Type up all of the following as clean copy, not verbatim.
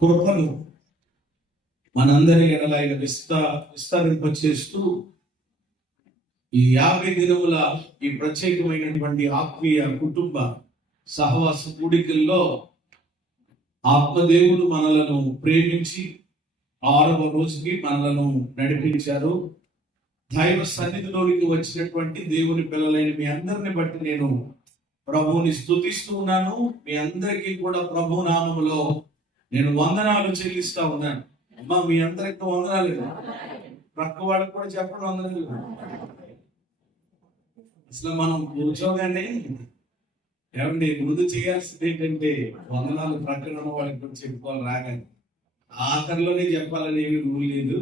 కృపను మనందరి ఎడల విస్తరింపచేస్తూ ఈ 50 దినముల ఈ ప్రత్యేకమైనటువంటి ఆత్మీయ కుటుంబ సహవాస కూడికల్లో ఆత్మదేవుడు మనలను ప్రేమించి 6వ రోజుకి మనలను నడిపించారు. దైవ సన్నిధిలోనికి వచ్చినటువంటి దేవుని పిల్లలైన మీ అందరిని బట్టి నేను ప్రభువుని స్తుతిస్తూ ఉన్నాను. మీ అందరికీ కూడా ప్రభు నామములో నేను వందనాలు చెల్లిస్తా ఉన్నాను. అమ్మా, మీ అందరికి వందనాలు. ప్రక్క వాళ్ళకి కూడా చెప్పడం వందనాలు. అసలు మనం కూర్చోగానే ఏమండి ముందు చేయాల్సింది ఏంటంటే వందనాలు ప్రక్కన ఉన్న వాళ్ళకి కూడా చెప్పుకోవాలి. రాగానే ఆఖరిలోనే చెప్పాలని ఏమి రూల్ లేదు.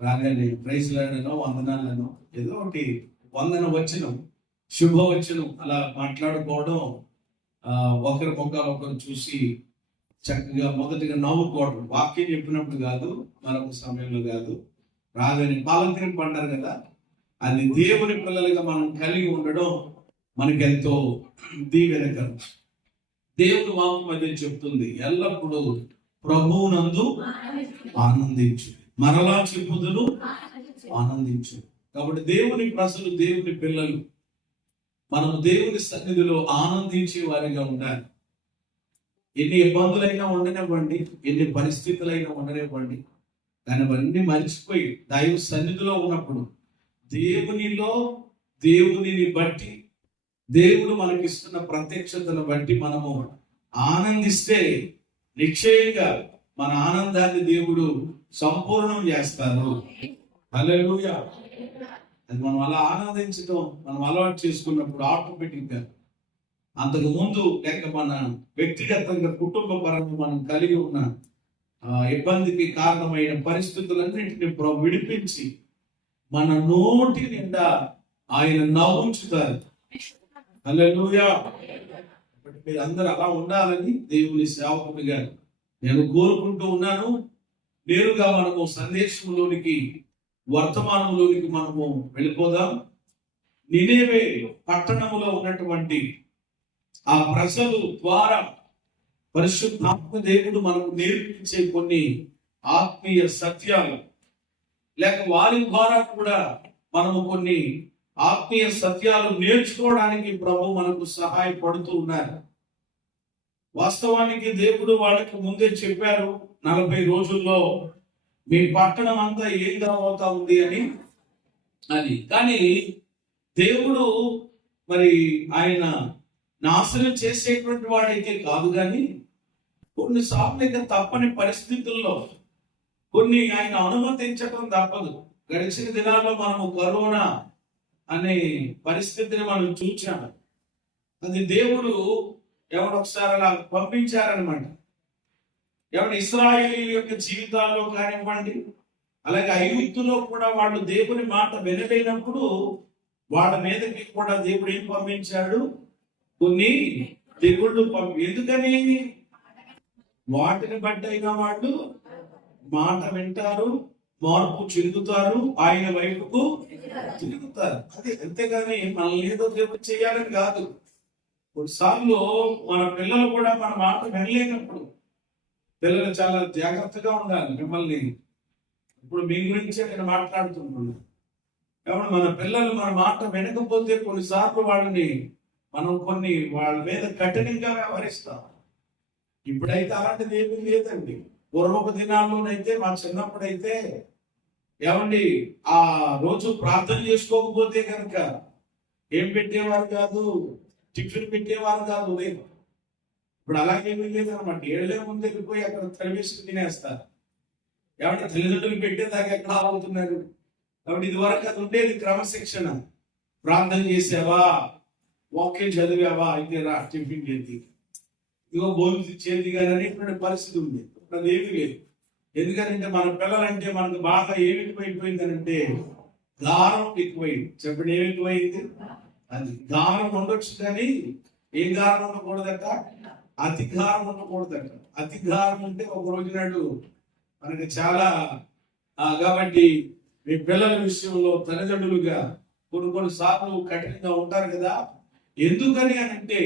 రాగానే ప్రైజ్ లాడనో వందనాలను ఏదో ఒకటి వందన వచనం, శుభవచనం అలా మాట్లాడుకోవడం, ఒకరి ముఖాలు ఒకరు చూసి చక్కగా మొదటిగా నవ్వుకోవడం, వాక్యం చెప్పినప్పుడు కాదు, మరొక సమయంలో కాదు, రాగానే పాలంకరింపు అంటారు కదా, అది దేవుని పిల్లలుగా మనం కలిగి ఉండడం మనకెంతో దీవెనకరం. దేవుని వాక్యం అదే చెప్తుంది, ఎల్లప్పుడూ ప్రభువునందు ఆనందించు, మరలా చెప్పుదును ఆనందించు. కాబట్టి దేవుని ప్రజలు, దేవుని పిల్లలు మనం దేవుని సన్నిధిలో ఆనందించే వారిగా ఉండాలి. ఎన్ని ఇబ్బందులైనా ఉండనివ్వండి, ఎన్ని పరిస్థితులైనా ఉండనివ్వండి, కానీ అవన్నీ మర్చిపోయి దైవ సన్నిధిలో ఉన్నప్పుడు దేవునిని బట్టి, దేవుడు మనకిస్తున్న ప్రత్యక్షతను బట్టి మనము ఆనందిస్తే నిశ్చయంగా మన ఆనందాన్ని దేవుడు సంపూర్ణం చేస్తారు. హల్లెలూయా. అది మనం అలా ఆనందించడం మనం అలవాటు చేసుకున్నప్పుడు ఆటోమేటిక్ గా అంతకు ముందు లేక మన వ్యక్తిగతంగా కుటుంబ పరంగా మనం కలిగి ఉన్న ఇబ్బందికి కారణమైన పరిస్థితులన్నింటినీ విడిపించి మన నోటి నిండా ఆయన నవ్వుంచుతారు. హల్లెలూయా. మీరు అందరూ అలా ఉండాలని దేవుని సేవకుడిగా నేను కోరుకుంటూ ఉన్నాను. నేరుగా మనము సందేశంలోనికి, వర్తమానంలోనికి మనము వెళ్ళిపోదాం. నినేవే పట్టణములో ఉన్నటువంటి ఆ ప్రజలు ద్వారా పరిశుద్ధాత్మ దేవుడు మనకు నేర్పించే కొన్ని ఆత్మీయ సత్యాలు, లేక వారి ద్వారా కూడా మనము కొన్ని ఆత్మీయ సత్యాలు నేర్చుకోవడానికి ప్రభు మనకు సహాయపడుతూ ఉన్నారు. వాస్తవానికి దేవుడు వాళ్ళకి ముందే చెప్పారు, 40 రోజుల్లో మీ పట్టణం అంతా ఏం కాబోతా ఉంది అని. కానీ దేవుడు మరి ఆయన నాశనం చేసేటువంటి వాడైతే కాదు, కానీ కొన్నిసార్లు ఇక తప్పని పరిస్థితుల్లో కొన్ని ఆయన అనుమతించడం తప్పదు. గడిచిన దినాల్లో మనము కరోనా అనే పరిస్థితిని మనం చూచాము. అది దేవుడు ఎవరొకసారి అలా పంపించారనమాట. ఎవరి ఇశ్రాయేలీయుల యొక్క జీవితాల్లో కానివ్వండి, అలాగే ఐగుప్తులో కూడా వాళ్ళు దేవుని మాట వినలేనప్పుడు వాళ్ళ మీదకి కూడా దేవుడు ఏం పంపించాడు? కొన్ని తెగుళ్ళు ఎందుకని? వాటిని బట్టి అయినా వాళ్ళు మాట వింటారు, మార్పు చెందుతారు, ఆయన వైపుకు తిరుగుతారు. అది అంతేగాని మనల్ని ఏదో దేవుడు చేయాలని కాదు. కొన్నిసార్లు మన పిల్లలు కూడా మన మాట వినలేనప్పుడు పిల్లలు చాలా జాగ్రత్తగా ఉండాలి. మిమ్మల్ని ఇప్పుడు మీ గురించే నేను మాట్లాడుతున్నాను. కాబట్టి మన పిల్లలు మన మాట వినకపోతే కొన్నిసార్లు వాళ్ళని మనం వాళ్ళ మీద కఠినంగా వ్యవహరిస్తాం. ఇప్పుడైతే అలాంటిది ఏమీ లేదండి. పూర్వపు దినాల్లోనైతే, మా చిన్నప్పుడైతే ఏమండి ఆ రోజు ప్రార్థన చేసుకోకపోతే కనుక ఏం పెట్టేవారు కాదు, టిఫిన్ పెట్టేవారు కాదు ఉదయం. ఇప్పుడు అలాగేమీ లేదనమాట. 7 ముందు వెళ్ళిపోయి అక్కడ తరివేసుకు తినేస్తారు. ఏమంటే తల్లిదండ్రులు పెట్టేదాకా ఎక్కడ అవుతున్నారు. కాబట్టి ఇది వరకు అది ఉండేది క్రమశిక్షణ. ప్రార్థన చేసావా, వాక్యం చదివావా, అయితే రా టిఫిన్ చేతి, ఇదిగో భోజనం చేతి కానీ అనేటువంటి పరిస్థితి ఉంది. ఇప్పుడు అది ఏమీ లేదు. ఎందుకంటే మన పిల్లలంటే మనకు బాగా ఏమి ఎక్కువైపోయిందనంటే గారం ఎక్కువైంది. చెప్పండి, ఏమి ఎక్కువైంది? అది గారం ఉండొచ్చు కానీ ఏం గారం ఉండకూడదట? అతి గారం ఉండకూడదట. అతి గారం ఉంటే ఒక రోజు నాడు మనకి చాలా కాబట్టి మీ పిల్లల విషయంలో తల్లిదండ్రులుగా కొన్ని సార్లు కఠినంగా ఉంటారు కదా. ఎందుకని అని అంటే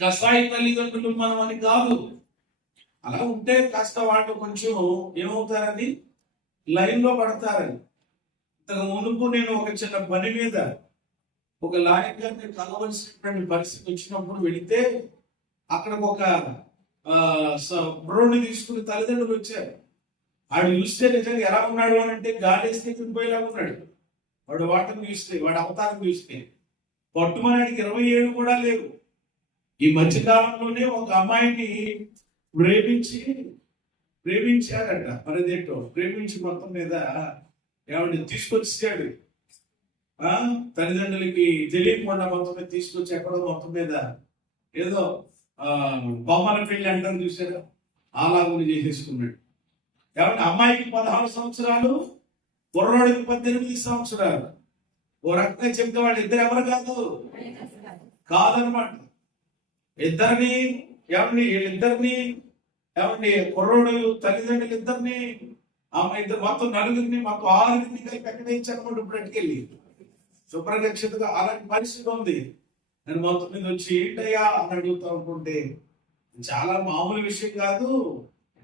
కసాయి తల్లిదండ్రులు మనం అని కాదు. అలా ఉంటే కాస్త వాళ్ళు కొంచెం ఏమవుతారని లైన్ లో పడతారని. ఇంతకు మునుపు నేను ఒక చిన్న పని మీద ఒక లాయర్ గారిని కలవలసినటువంటి పరిస్థితి వచ్చినప్పుడు వెళితే అక్కడ ఒక బ్రోని తీసుకుని తల్లిదండ్రులు వచ్చారు. వాడు చూస్తే నిజంగా ఎలా ఉన్నాడు అని అంటే గాలేస్తే తినిపోయేలా ఉన్నాడు. వాడు వాటను చూస్తే, వాడు అవతారం చూస్తే పట్టుమనాడికి 27 కూడా లేవు. ఈ మధ్యకాలంలోనే ఒక అమ్మాయిని ప్రేమించాడట. మరేదేంటో ప్రేమించి మొత్తం మీద ఏమంటే తీసుకొచ్చాడు. తల్లిదండ్రులకి తెలియకుండా మొత్తం మీద తీసుకొచ్చి ఎక్కడో మొత్తం మీద ఏదో బొమ్మల పెళ్లి అంటారు చూసారా, అలాగుని చేసేసుకున్నాడు. కాబట్టి అమ్మాయికి 16 సంవత్సరాలు, కుర్రోడికి 18 సంవత్సరాలు. ఓ రకంగా చెప్తే వాళ్ళు ఇద్దరు ఎవరు కాదనమాట. ఇద్దరిని వీళ్ళిద్దరిని కుర్రోడు తల్లిదండ్రులు ఇద్దరిని, అమ్మాయి ఇద్దరు, మొత్తం నలుగురిని, మొత్తం 6 కలిపి ఎక్కడ ఇచ్చారన్నమాట. ఇప్పుడు అటుకెళ్ళి శుభ్రక్షతగా అలాంటి పరిస్థితి ఉంది. నేను మొత్తం మీద వచ్చి ఏంటయ్యా అని అడుగుతా అనుకుంటే చాలా మామూలు విషయం కాదు,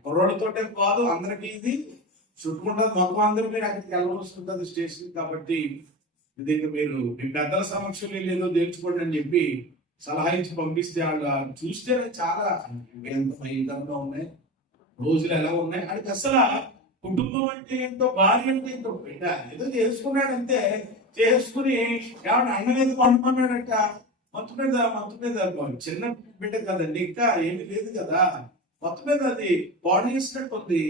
కుర్రోళ్ళతోటే కాదు, అందరికీ ఇది చుట్టుకుంటుంది. మొత్తం అందరూ మీరు అక్కడికి వెళ్ళవలసి ఉంటుంది స్టేషన్. కాబట్టి ఇది మీరు మీ పెద్దల సమక్షంలో ఏదో తెలుసుకోండి అని చెప్పి సలహా ఇచ్చి పంపిస్తే వాళ్ళు చూస్తే చాలా ఎంత భయంకరంగా ఉన్నాయి, రోజులు ఎలా ఉన్నాయి. అది అసలు కుటుంబం అంటే ఏంటో, భార్య అంటే ఏంటో, బిడ్డ ఏదో చేసుకున్నాడంటే చేసుకుని ఏమన్నా అన్న మీద పండుకున్నాడట. మొత్తం మీద చిన్న బిడ్డ కదండి, ఇంకా ఏమి లేదు కదా, మొత్తం మీద అది బాడీ చేసినట్టు ఉంది.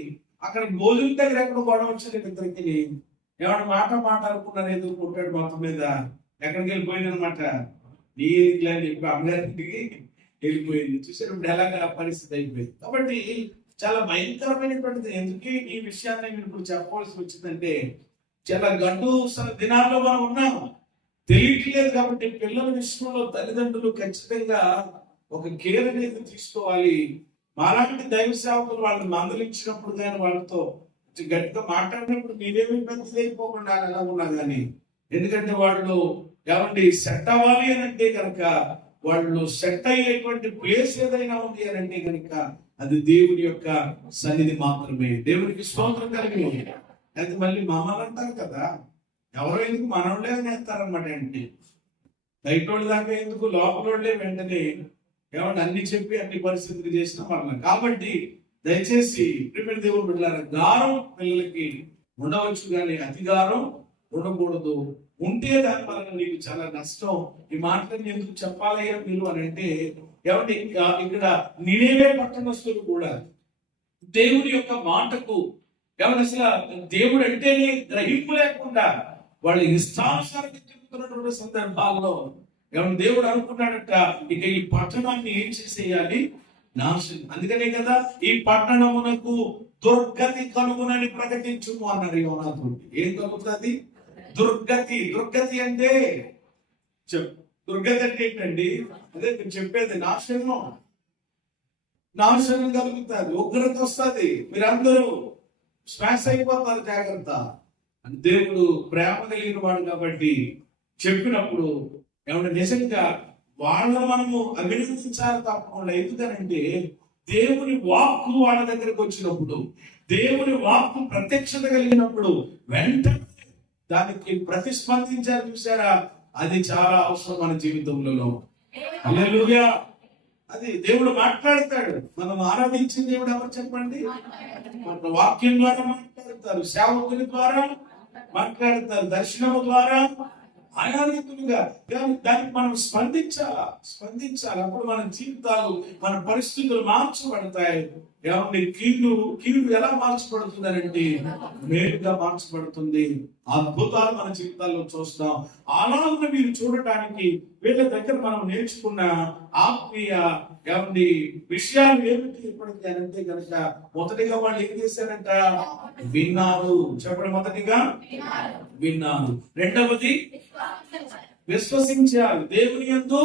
అక్కడ భోజనం దగ్గర ఎక్కడ గొడవ వచ్చారు ఇద్దరికి, ఏమన్నా మాట అనుకున్నారు, ఎదుర్కొంటాడు. మొత్తం మీద ఎక్కడికి వెళ్ళిపోయింది అనమాట. నీకు అని చెప్పి అమ్మగారికి వెళ్ళిపోయింది. చూసారు ఇప్పుడు ఎలాగా పరిస్థితి అయిపోయింది. కాబట్టి చాలా భయంకరమైనటువంటిది. ఎందుకు ఈ విషయాన్ని నేను ఇప్పుడు చెప్పవలసి వచ్చిందంటే, చాలా గడ్డు దినాల్లో మనం ఉన్నాం, తెలియట్లేదు. కాబట్టి పిల్లల విషయంలో తల్లిదండ్రులు ఖచ్చితంగా ఒక కేర్ అనేది తీసుకోవాలి. మాలాంటి దైవ సేవకులు వాళ్ళని మందలించినప్పుడు కానీ, వాళ్ళతో గట్టిగా మాట్లాడినప్పుడు మీరేమి పెద్దది అయిపోకుండా ఎలా ఉన్నా కానీ, ఎందుకంటే వాళ్ళు సెట్ అవ్వాలి అని అంటే కనుక, వాళ్ళు సెట్ అయ్యేటువంటి ప్లేస్ ఏదైనా ఉంది అని అంటే కనుక అది దేవుని యొక్క సన్నిధి మాత్రమే. దేవునికి స్తోత్రం కలిగి. అయితే మళ్ళీ మమ్మల్ని అంటారు కదా, ఎవరో ఎందుకు మనోళ్ళే అనేస్తారనమాట. ఏంటి బయటోళ్ళ దాకా ఎందుకు, లోపలోళ్ళే వెంటనే అన్ని చెప్పి అన్ని పరిస్థితులు చేసిన వాళ్ళం. కాబట్టి దయచేసి ప్రియమైన దేవుడు బిడ్డలారా, గారం పిల్లలకి ఉండవచ్చు కానీ అతిగారం ఉండకూడదు. ఉంటే దాని వలన నీకు చాలా నష్టం. ఈ మాటలను ఎందుకు చెప్పాలయ్యా మీరు అని అంటే, ఇక్కడ నినేవే పట్టణస్తులు కూడా దేవుడి యొక్క మాటకు అసలు దేవుడు అంటేనే గ్రహింపు లేకుండా వాళ్ళు ఇష్టానుసారంగా చెప్తున్నటువంటి సందర్భాల్లో దేవుడు అనుకున్నాడట, ఇక ఈ పట్టణాన్ని ఏం చేసేయాలి, నాశనం. అందుకనే కదా ఈ పట్టణమునకు దుర్గతి కలుగునని ప్రకటించుము అన్నారు యోనాథుడు. ఏం కలుగుతుంది? దుర్గతి. దుర్గతి అంటే దుర్గతి అంటే ఏంటండి? అదే చెప్పేది, నాశనం కలుగుతుంది, ఉగ్రత వస్తుంది, మీరందరూ స్మాష్ అయిపోతారు, జాగ్రత్త అని దేవుడు ప్రేమ కలిగిన వాడు కాబట్టి చెప్పినప్పుడు నిజంగా వాళ్ళ మనము అభినందించాలి తప్పకుండా. ఎందుకనంటే దేవుని వాక్కు వాళ్ళ దగ్గరకు వచ్చినప్పుడు, దేవుని వాక్కు ప్రత్యక్షత కలిగినప్పుడు వెంటనే దానికి ప్రతిస్పందించారు. చూసారా, అది చాలా అవసరం మన జీవితంలో. హల్లెలూయా. అది దేవుడు మాట్లాడతాడు. మనం ఆరాధించిన దేవుడు ఎవరు చెప్పండి? మన వాక్యం ద్వారా మాట్లాడతారు, సేవకుల ద్వారా మాట్లాడతారు, దర్శనం ద్వారా, ఆయా రీతులుగా. దానికి మనం స్పందించాలి. అప్పుడు మన జీవితాలు, మన పరిస్థితులు మార్చబడతాయి. కీడు ఎలా మార్చబడుతుందంటే మేలుగా మార్చబడుతుంది. అద్భుతాలు మన జీవితాల్లో చూస్తాం. అలాగే మీరు చూడటానికి వీళ్ళ దగ్గర మనం నేర్చుకున్న ఆత్మీయ విషయాలు ఏమిటి ఇప్పటికీ అంటే కనుక, మొదటిగా వాళ్ళు ఏం చేశారంట? విన్నారు. చెప్పండి, మొదటిగా విన్నారు. రెండవది విశ్వసించారు. దేవుని యందు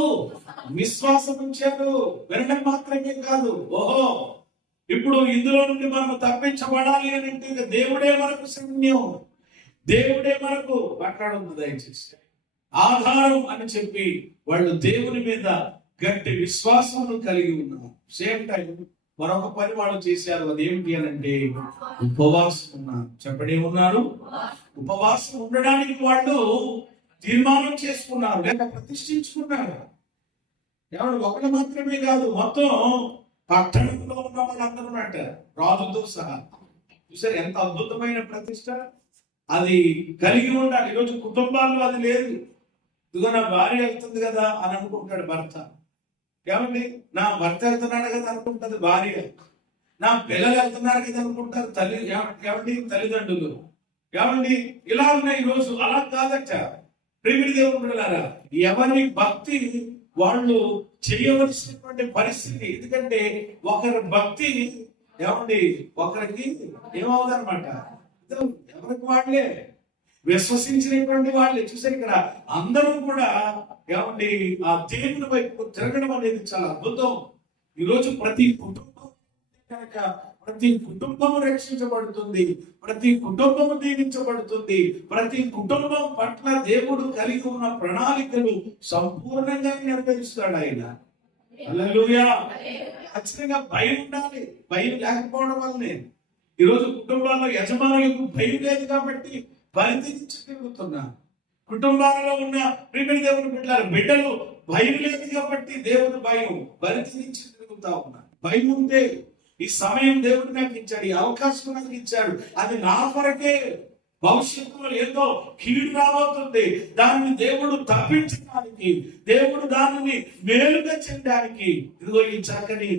విశ్వాసం ఉంచారు. వినడం మాత్రమే కాదు, ఓహో ఇప్పుడు ఇందులో నుండి మనం తప్పించబడాలి అని అంటే దేవుడే మనకు సైన్యం, దేవుడే మనకు మాట్లాడుతుంది. దయచేసి ఆధారం అని చెప్పి వాళ్ళు దేవుని మీద గట్టి విశ్వాసం కలిగి ఉన్నారు. సేమ్ టైం మరొక పని వాళ్ళు చేశారు. అది ఏమిటి అని అంటే ఉపవాసం ఉన్నారు. చెప్పడే ఉన్నారు. ఉపవాసం ఉండడానికి వాళ్ళు తీర్మానం చేసుకున్నారు, లేక ప్రతిష్ఠించుకున్నారు. ఎవరు ఒకటి మాత్రమే కాదు, మొత్తం పట్టణంలో ఉన్న వాళ్ళందరూ అంటారు, రాజుతో సహా. చూసారు ఎంత అద్భుతమైన ప్రతిష్ట అది కలిగి ఉండాలి. ఈరోజు కుటుంబాల్లో అది లేదు. ఇదిగో నా భార్య వెళ్తుంది కదా అని అనుకుంటాడు భర్త. ఏమండి, నా భర్త వెళ్తున్నాడు కదా అనుకుంటుంది భార్య. నా పిల్లలు వెళ్తున్నారు కదా అనుకుంటారు ఏమండి తల్లిదండ్రులు. ఏమండి, ఇలా ఉన్నాయి ఈరోజు. అలా కాదట ప్రేమిడి దేవుడు పిల్లలారా, ఎవరి భక్తి వాళ్ళు చేయవలసినటువంటి పరిస్థితి. ఎందుకంటే ఒకరి భక్తి ఏమండి ఒకరికి ఏమవుదన్నమాట, ఎవరికి వాళ్ళే విశ్వసించినటువంటి వాళ్ళే. చూసారు ఇక్కడ అందరూ కూడా ఏమండి ఆ దేవుని వైపు తిరగడం అనేది చాలా అద్భుతం. ఈరోజు ప్రతి కుటుంబం కనుక ప్రతి కుటుంబం రక్షించబడుతుంది, ప్రతి కుటుంబం దీవించబడుతుంది, ప్రతి కుటుంబం పట్ల దేవుడు కలిగి ఉన్న ప్రణాళికలు సంపూర్ణంగా నెరవేరుస్తాడు ఆయన. హల్లెలూయా. ఖచ్చితంగా భయం ఉండాలి. భయం లేకపోవడం వల్లనే ఈరోజు కుటుంబాల్లో యజమానులకు భయం లేదు కాబట్టి పరిధించి తిరుగుతున్నారు. కుటుంబాలలో ఉన్న ప్రియమైన దేవుని బిడ్డలు భయం లేదు కాబట్టి దేవుని భయం పరిధించి తిరుగుతా ఉన్నారు. భయం ఉంటే ఈ సమయం దేవుడు నాకు ఇచ్చాడు, ఈ అవకాశం నాకు ఇచ్చాడు, అది నా కొరకే. భవిష్యత్తులో ఏదో కీడు రాబోతుంది, దానిని దేవుడు తప్పించడానికి, దేవుడు దానిని మేలుగా చేయడానికి ఇదిగో ఈ చక్కని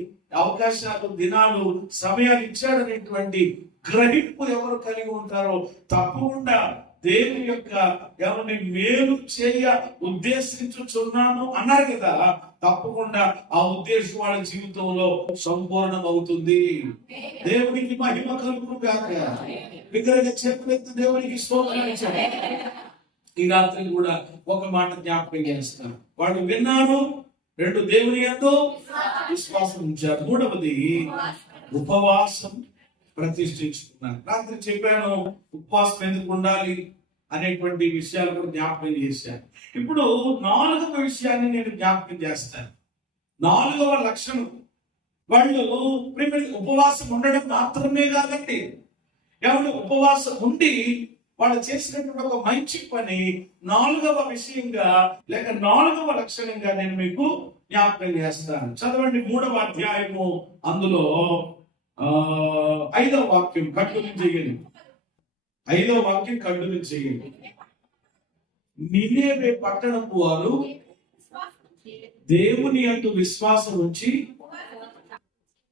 అవకాశాలు, దినాలు, సమయాలు ఇచ్చాడనేటువంటి గ్రహింపు ఎవరు కలిగి ఉంటారో తప్పకుండా దేవుని యొక్క ఎవరిని మేలు చేయ ఉద్దేశించుచున్నాను అన్నారు కదా, తప్పకుండా ఆ ఉద్దేశం వాళ్ళ జీవితంలో సంపూర్ణం అవుతుంది. దేవునికి మహిమ కలుగును గాక. విగ్రహ చేతులెత్తి దేవునికి స్తోత్రం. ఈ రాత్రి కూడా ఒక మాట జ్ఞాపకం చేస్తాను. వాళ్ళు విన్నారు, రెండు దేవుని యందు విశ్వాసం ఉంచారు, మూడవది ఉపవాసం ప్రతిష్ఠించుకున్నారు. రాత్రి చెప్పాను ఉపవాసం ఎందుకు ఉండాలి అనేటువంటి విషయాలు కూడా జ్ఞాపకం చేశాను. ఇప్పుడు నాలుగవ విషయాన్ని నేను జ్ఞాపకం చేస్తాను. నాలుగవ లక్షణం, వాళ్ళు ఉపవాసం ఉండడం మాత్రమే కాదండి, ఎవరు ఉపవాసం ఉండి వాళ్ళు చేసినటువంటి ఒక మంచి పని నాలుగవ విషయంగా లేక నాలుగవ లక్షణంగా నేను మీకు జ్ఞాపకం చేస్తాను. చదవండి 3వ అధ్యాయము, అందులో 5వ వాక్యం కంటిన్యూ చేయండి. 5వ వాక్యం కంటిన్యూ చేయండి. నినేవే పట్టణపు వారు దేవుని యందు విశ్వాసం ఉంచి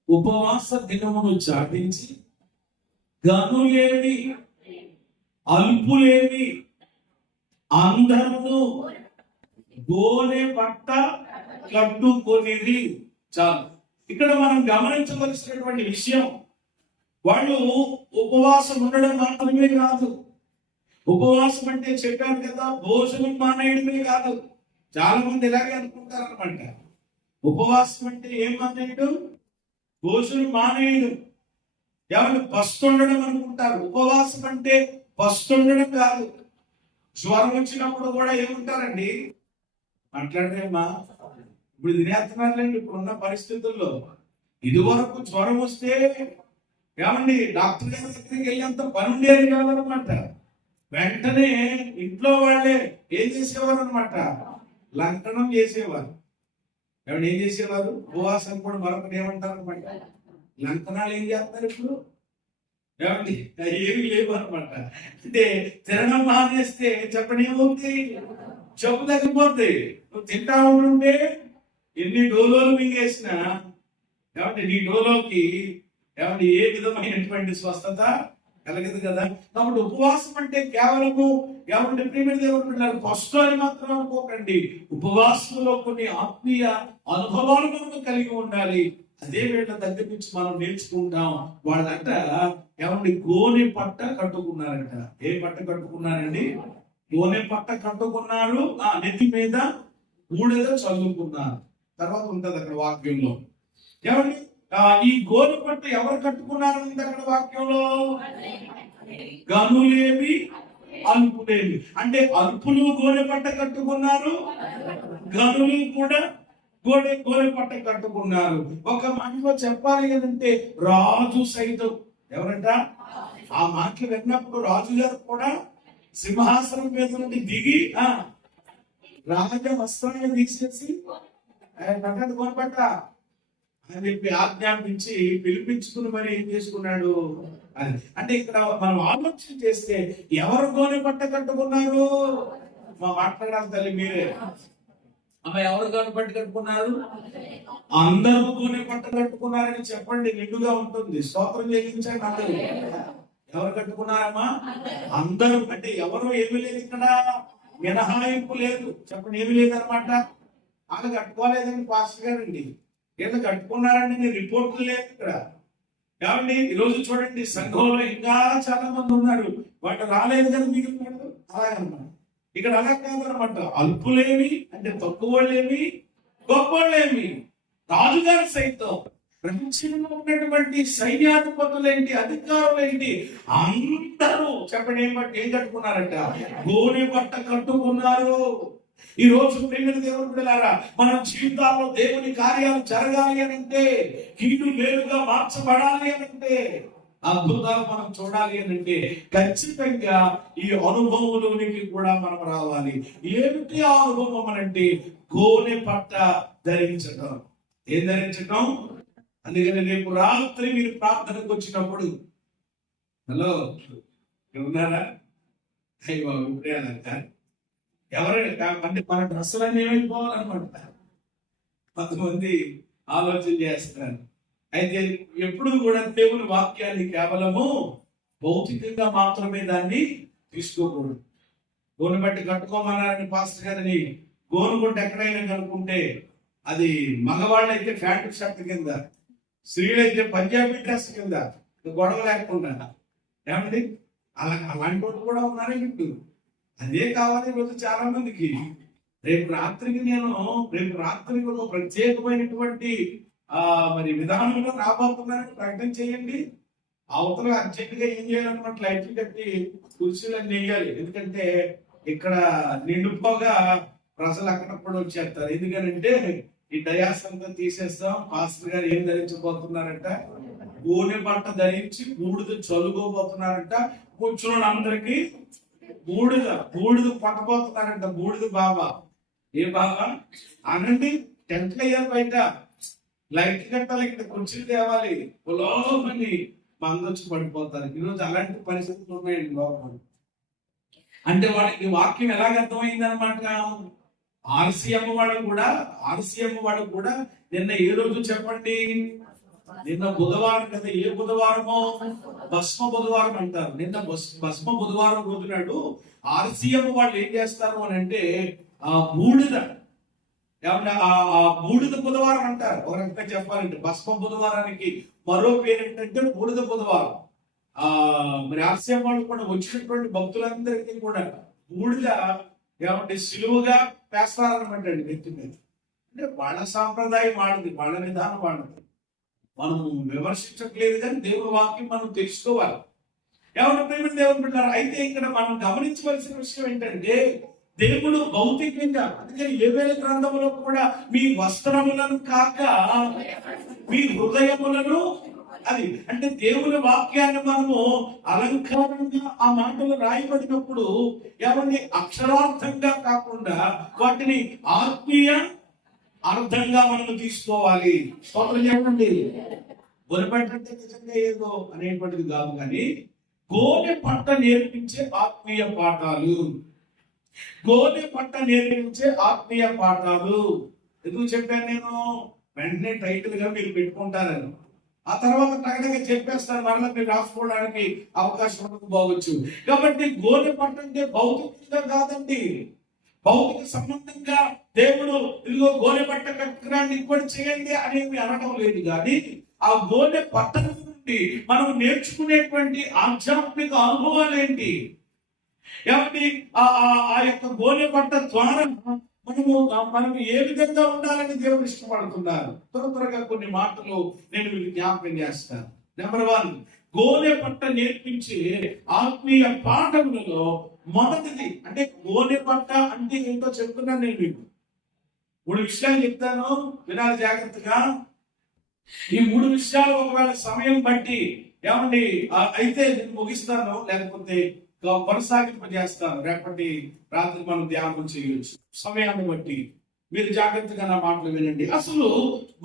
ఉపవాస దినమును చాటించి గనులేని అల్పులేని అందరూ గోనె పట్ట కట్టుకొనిరి. చాలు. ఇక్కడ మనం గమనించవలసినటువంటి విషయం, వాళ్ళు ఉపవాసం ఉండడం మాత్రమే కాదు. ఉపవాసం అంటే చెప్పాను కదా, భోజనం మానేయడమే కాదు. చాలా మంది ఇలాగే అనుకుంటారు అనమాట. ఉపవాసం అంటే ఏం మానేయడం? భోజనం మానేయడం. ఎవరు పస్తుండడం అనుకుంటారు. ఉపవాసం అంటే పస్తుండడం కాదు. జ్వరం వచ్చినప్పుడు కూడా ఏముంటారండి, మాట్లాడరేమా, ఇప్పుడు తినేస్తున్నారులేండి ఇప్పుడున్న పరిస్థితుల్లో. ఇదివరకు జ్వరం వస్తే ఏమండి డాక్టర్ గారి దగ్గరికి వెళ్ళేంత పని ఉండేది కాదనమాట. వెంటనే ఇంట్లో వాళ్ళే ఏం చేసేవారు అనమాట, లంకనం చేసేవారు. ఏమంటే ఏం చేసేవారు, ఉపవాసం కూడా మరొకటి ఏమంటారు అనమాట, లంకనాలు ఏం చేస్తారు ఇప్పుడు. ఏమండి ఏమి లేవు అనమాట. అంటే తినడం మానేస్తే చెప్పండి ఏమవుతుంది, చెప్పు తగ్గిపోద్ది. నువ్వు తింటా ఉంటుంటే ఎన్ని డోలోలు మింగేసినా ఏమంటే నీ డోలోకి ఏమంటే ఏ విధమైనటువంటి స్వస్థత కలగదు కదా. కాబట్టి ఉపవాసం అంటే కేవలము ఏమంటే ప్రియమైన దేవుడు ఫస్ట్ అని మాత్రం అనుకోకండి. ఉపవాసంలో కొన్ని ఆత్మీయ అనుభవాలు మనం కలిగి ఉండాలి. అదే వేళ దగ్గర నుంచి మనం నేర్చుకుంటాం. వాళ్ళంట ఏమండి గోనె పట్ట కట్టుకున్నారంట. ఏ పట్ట కట్టుకున్నారండి? గోనె పట్ట కట్టుకున్నారు. ఆ నెత్తి మీద బూడిద చల్లుకున్నారు. తర్వాత ఉంటది అక్కడ వాక్యంలో. ఏమండి ఈ గోనె పట్ట ఎవరు కట్టుకున్నారు అక్కడ వాక్యంలో? గనులేమి అల్పులేమి. అంటే అల్పులు గోనె పట్ట కట్టుకున్నారు, గనులు కూడా గోనె పట్ట కట్టుకున్నారు. ఒక మాటలో చెప్పాలి అంటే రాజు సైతం, ఎవరంట ఆ మాటలు విన్నప్పుడు రాజు గారు కూడా సింహాసనం మీద నుండి దిగి రాజ వస్త్రాన్ని తీసేసి పట్టదు గోనెపట్ట అని చెప్పి ఆజ్ఞాపించి పిలిపించుకుని మరి ఏం చేసుకున్నాడు అని. అంటే ఇక్కడ మనం ఆలోచన చేస్తే ఎవరు గోనె పట్ట కట్టుకున్నారు? మాట్లాడాలి తల్లి మీరే. అమ్మ ఎవరు గోనె పట్ట కట్టుకున్నారు? అందరూ గోనె పట్ట కట్టుకున్నారని చెప్పండి, నిండుగా ఉంటుంది. స్తోత్రం చెల్లించండి అందరూ. ఎవరు కట్టుకున్నారమ్మా? అందరూ. అంటే ఎవరు ఏమీ లేదు ఇక్కడ, మినహాయింపు లేదు. చెప్పండి, ఏమీ లేదనమాట. వాళ్ళు కట్టుకోలేదండి పాస్టర్ గారండి, ఏదో కట్టుకున్నారండి నేను రిపోర్ట్లు లేదు ఇక్కడ. కాబట్టి ఈరోజు చూడండి సంఘంలో ఇంకా చాలా మంది ఉన్నారు, వాళ్ళు రాలేదు కదా మిగిలినాడు. అలాగనమాట ఇక్కడ అలా కాదనమాట. అల్పులేమి అంటే తక్కువ వాళ్ళేమి, గొప్ప వాళ్ళేమి, రాజుగారు సైతం, ప్రపంచంలో ఉన్నటువంటి సైన్యాధిపతులేంటి, అధికారులేంటి, అందరూ చెప్పండి ఏం కట్టుకున్నారంట? గోనె పట్ట కట్టుకున్నారు. ఈ రోజు ప్రేమిన దేవుని బిడ్డలారా, మన జీవితాల్లో దేవుని కార్యాలు జరగాలి అని అంటే, కీడు మేలుగా మార్చబడాలి అని అంటే, అద్భుతాలు మనం చూడాలి అని అంటే ఖచ్చితంగా ఈ అనుభవంలోనికి కూడా మనం రావాలి. ఏమిటి ఆ అనుభవం అనంటే గోనె పట్ట ధరించడం. ఏం ధరించడం? అందుకని రేపు రాత్రి మీరు ప్రార్థనకు వచ్చినప్పుడు, హలో ఉన్నారా? అయ్యో ఇప్పుడే అలా ఎవరైనా అంటే మన డ్రెస్సులన్నీ ఏమైపోవాలన్నమాట కొంతమంది ఆలోచన చేస్తారు. అయితే ఎప్పుడు కూడా దేవుని వాక్యాన్ని కేవలము భౌతికంగా మాత్రమే దాన్ని తీసుకోకూడదు. గోను బట్టి కట్టుకోమన్నారని పాస్టర్ గారిని గోను గుంట ఎక్కడైనా కనుక్కుంటే అది మగవాళ్ళైతే ఫ్యాంట్ షర్ట్ కింద, స్త్రీలైతే పంజాబీ డ్రెస్ కింద, గొడవ లేకుండా. ఏమండి అలాంటి వాళ్ళు కూడా ఉన్నారే ఇప్పుడు. అదే కావాలి ఈరోజు చాలా మందికి. రేపు రాత్రికి ఒక ప్రత్యేకమైనటువంటి మరి విధానంలో రాబోతున్నారని ప్రకటన చేయండి. అవతల అర్జెంట్ గా ఏం చేయాలన్నమాట, లైట్లు కట్టి కుర్చీలన్నీ వేయాలి. ఎందుకంటే ఇక్కడ నిండుపోగా ప్రజలు అక్కడప్పుడు వచ్చేస్తారు. ఎందుకనంటే ఈ డయాస్ అంతా తీసేస్తాం. పాస్టర్ గారు ఏం ధరించబోతున్నారంట? గోనె పట్ట ధరించి బూడిద చల్లుకోబోతున్నారంట. కూర్చున్న అందరికి బూడిద పట్టబోతున్నారంట. బూడిద బాబా. ఏ బాబా అనండి? టెంట్లు వేయాలి, బయట లైట్ కట్టాలి, ఇక్కడ కుర్చీలు తేవాలి, పొలోమని మందొచ్చి పడిపోతారు. ఈరోజు అలాంటి పరిస్థితులు ఉన్నాయండి లోపల. అంటే వాళ్ళకి వాక్యం ఎలాగ అర్థమైంది అనమాట. ఆర్సీఎం వాడు కూడా నిన్న ఏ రోజు చెప్పండి? నిన్న బుధవారం కదా. ఏ బుధవారమో? భస్మ బుధవారం అంటారు. నిన్న భస్మ బుధవారం రోజు నాడు ఆర్సీఎం వాళ్ళు ఏం చేస్తారు అని అంటే ఆ బూడిద, ఏమన్నా ఆ బూడిద బుధవారం అంటారు. ఒక రకంగా చెప్పాలంటే భస్మ బుధవారానికి మరో పేరు ఏంటంటే బూడిద బుధవారం. మరి ఆర్సీఎం వాళ్ళు కూడా వచ్చినటువంటి భక్తులందరికీ కూడా బూడిద ఏమంటే సిలువగా వేస్తారనమాట అండి నెత్తి మీద. అంటే వాళ్ళ సాంప్రదాయం వాళ్ళది, వాళ్ళ విధానం వాళ్ళది. మనం విమర్శించట్లేదు, కానీ దేవుని వాక్యం మనం తెలుసుకోవాలి. ఎవరి ప్రేమ దేవుని బిడ్డలారా, అయితే ఇక్కడ మనం గమనించవలసిన విషయం ఏంటంటే దేవుడు భౌతికంగా, అందుకని యోవేలు గ్రంథంలో కూడా మీ వస్త్రములను కాక మీ హృదయములను, అది అంటే దేవుని వాక్యాన్ని మనము అలంకారంగా ఆ మాటలు రాయబడినప్పుడు ఎవరిని అక్షరార్థంగా కాకుండా వాటిని ఆత్మీయ అర్థంగా మనము తీసుకోవాలి. స్తోత్రం చెప్పండి. గొనెపట్టే నిజంగా ఏదో అనేటువంటిది కాదు, కానీ గోనె పట్ట నేర్పించే ఆత్మీయ పాఠాలు. గోనె పట్ట నేర్పించే ఆత్మీయ పాఠాలు. ఎందుకు చెప్పాను నేను? వెంటనే టైటిల్ గా మీరు పెట్టుకుంటారని, ఆ తర్వాత తగ్గగా చెప్పేస్తారు, మళ్ళీ మీరు రాసుకోవడానికి అవకాశం ఉండకపోవచ్చు. కాబట్టి గోనె పట్ట అంటే భౌతికంగా కాదండి, భౌతిక సంబంధంగా దేవుడు ఇదిగో గోనె పట్ట కట్టుకురాన్ని ఇంకోటి చేయండి అనేవి అనడం లేదు. కానీ ఆ గోనె పట్ట నుండి మనం నేర్చుకునేటువంటి ఆధ్యాత్మిక అనుభవాలు ఏంటి? కాబట్టి ఆ యొక్క గోనె పట్ట ద్వారా మనం ఏ విధంగా ఉండాలని దేవుడు ఇష్టపడుతున్నారు. త్వరగా కొన్ని మాటలు నేను మీకు జ్ఞాపకం చేస్తాను. నెంబర్ 1, గోనె పట్ట నేర్పించే ఆత్మీయ పాఠములలో మొదటిది అంటే గోనె పట్ట అంటే ఏంటో చెప్తున్నాను నేను మీకు. 3 విషయాలు చెప్తాను, వినాలి జాగ్రత్తగా. ఈ 3 విషయాలు ఒకవేళ సమయం బట్టి ఏమండి అయితే నేను ముగిస్తాను, లేకపోతే కొనసాగింపు చేస్తాను. రేపటి రాత్రి మనం ధ్యానం చేయొచ్చు. సమయాన్ని బట్టి మీరు జాగ్రత్తగా నా మాటలు వినండి. అసలు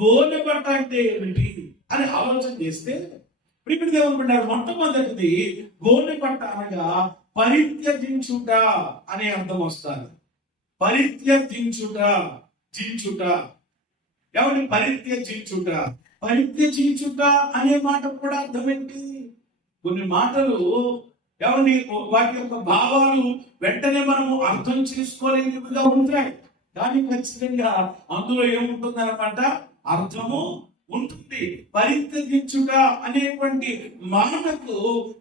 గోనె పట్ట అంటే ఏమిటి అని ఆలోచన చేస్తే ప్రియమైన దేవుని బిడ్డలారా, మొట్టమొదటిది గోనె పట్ట అనగా పరిత్యజించుట అనే అర్థం వస్తుంది. పరిత్యజించుట, జించుట. ఎవరి పరిత్యజించుట? పరిత్యజించుట అనే మాట కూడా అర్థం ఏంటి? కొన్ని మాటలు ఎవరిని వాటి యొక్క భావాలు వెంటనే మనము అర్థం చేసుకోలేనివిగా ఉంటాయి. కానీ ఖచ్చితంగా అందులో ఏముంటుంది అన్నమాట? అర్థము ఉంటుంది. పరిత్యజించుట అనేటువంటి మాటకు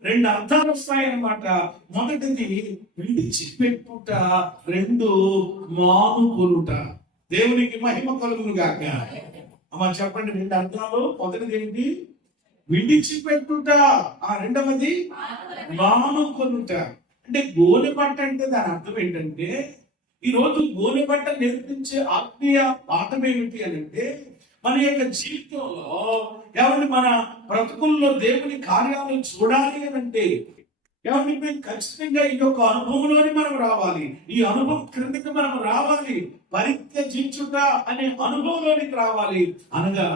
2 అర్థాలు వస్తాయన్నమాట. మొదటిది విడిచిపెట్టుట, 2 మానుకొనుట. దేవునికి మహిమ కలుగును గాక. అమ్మ చెప్పండి, 2 అర్థాలు. మొదటిది ఏంటి? విడిచిపెట్టుట. రెండవది మానుకొనుట. అంటే గోనె పట్ట అంటే దాని అర్థం ఏంటంటే, ఈరోజు గోనె పట్ట నేర్పించే ఆత్మీయ పాఠం ఏమిటి అని అంటే, మన యొక్క జీవితంలో ఎవరిని మన బ్రతుకుల్లో దేవుని కార్యాలను చూడాలి అని అంటే ఎవరిని ఖచ్చితంగా ఈ యొక్క అనుభవంలోని మనం రావాలి. ఈ అనుభవం క్రిందకి మనం రావాలి. పరిత్యజించుట అనే అనుభవంలోనికి రావాలి. అనగా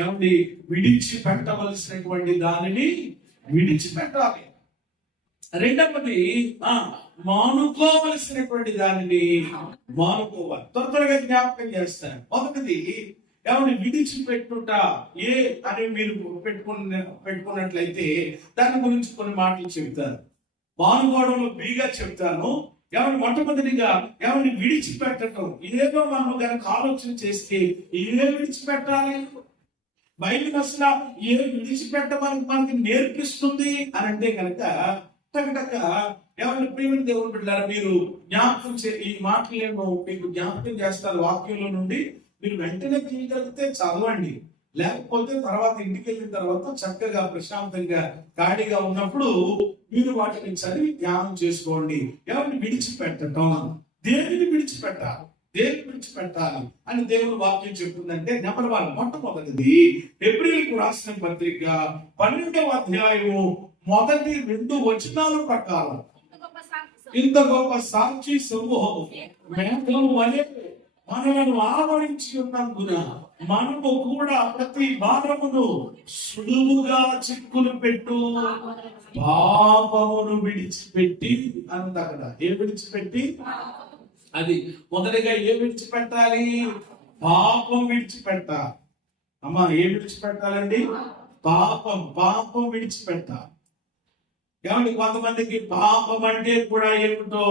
ఎవరిని విడిచిపెట్టవలసినటువంటి దానిని విడిచిపెట్టాలి. రెండవది మానుకోవలసినటువంటి దానిని మానుకోవాలి. త్వరగా జ్ఞాపకం చేస్తాను. మొదటిది ఎవరిని విడిచిపెట్టుట ఏ అని మీరు పెట్టుకున్నట్లయితే దాని గురించి కొన్ని మాటలు చెప్తాను. మానుకోవడంలో బీగా చెప్తాను. ఎవరిని మొట్టమొదటిగా ఎవరిని విడిచిపెట్టడం. ఏదో మనం కనుక ఆలోచన చేస్తే ఏ విడిచిపెట్టాలి? బైబిల్ అసలు ఏ విడిచిపెట్టమని మనకి నేర్పిస్తుంది అని అంటే కనుక టకటక ఎవరిని ప్రియమైన దేవుని బిడ్డలారా, మీరు జ్ఞాపకం ఈ మాటలేమో మీకు జ్ఞాపకం చేస్తారు. వాక్యంలో నుండి మీరు వెంటనే తీయగలిగితే చదవండి, లేకపోతే తర్వాత ఇంటికి వెళ్ళిన తర్వాత చక్కగా ప్రశాంతంగా ఖాళీగా ఉన్నప్పుడు మీరు వాటిని చదివి ధ్యానం చేసుకోండి. ఎవరిని విడిచిపెట్టడం, దేనిని విడిచిపెట్టాలి, దేని విడిచిపెట్టాలి అని దేవుని వాక్యం చెప్తుందంటే, నెంబర్ 1 మొట్టమొదటిది హెబ్రీయులకు రాసిన పత్రిక 12వ అధ్యాయము మొదటి 2 వచనాల ప్రకారం, ఇంత గొప్ప సాక్షి సమూహం మేఘం వలె మనలను ఆవరించి ఉన్నందున మనము కూడా ప్రతి భారమును సులువుగా చిక్కులు పెట్టు పాపమును విడిచిపెట్టి అక్కడ ఏ విడిచిపెట్టి, అది మొదటిగా ఏ విడిచిపెట్టాలి? పాపం విడిచిపెట్టాలి. అమ్మా, ఏ విడిచిపెట్టాలండి? పాపం విడిచిపెట్టాలి. ఏమంటే కొంతమందికి పాపం అంటే కూడా ఏమిటో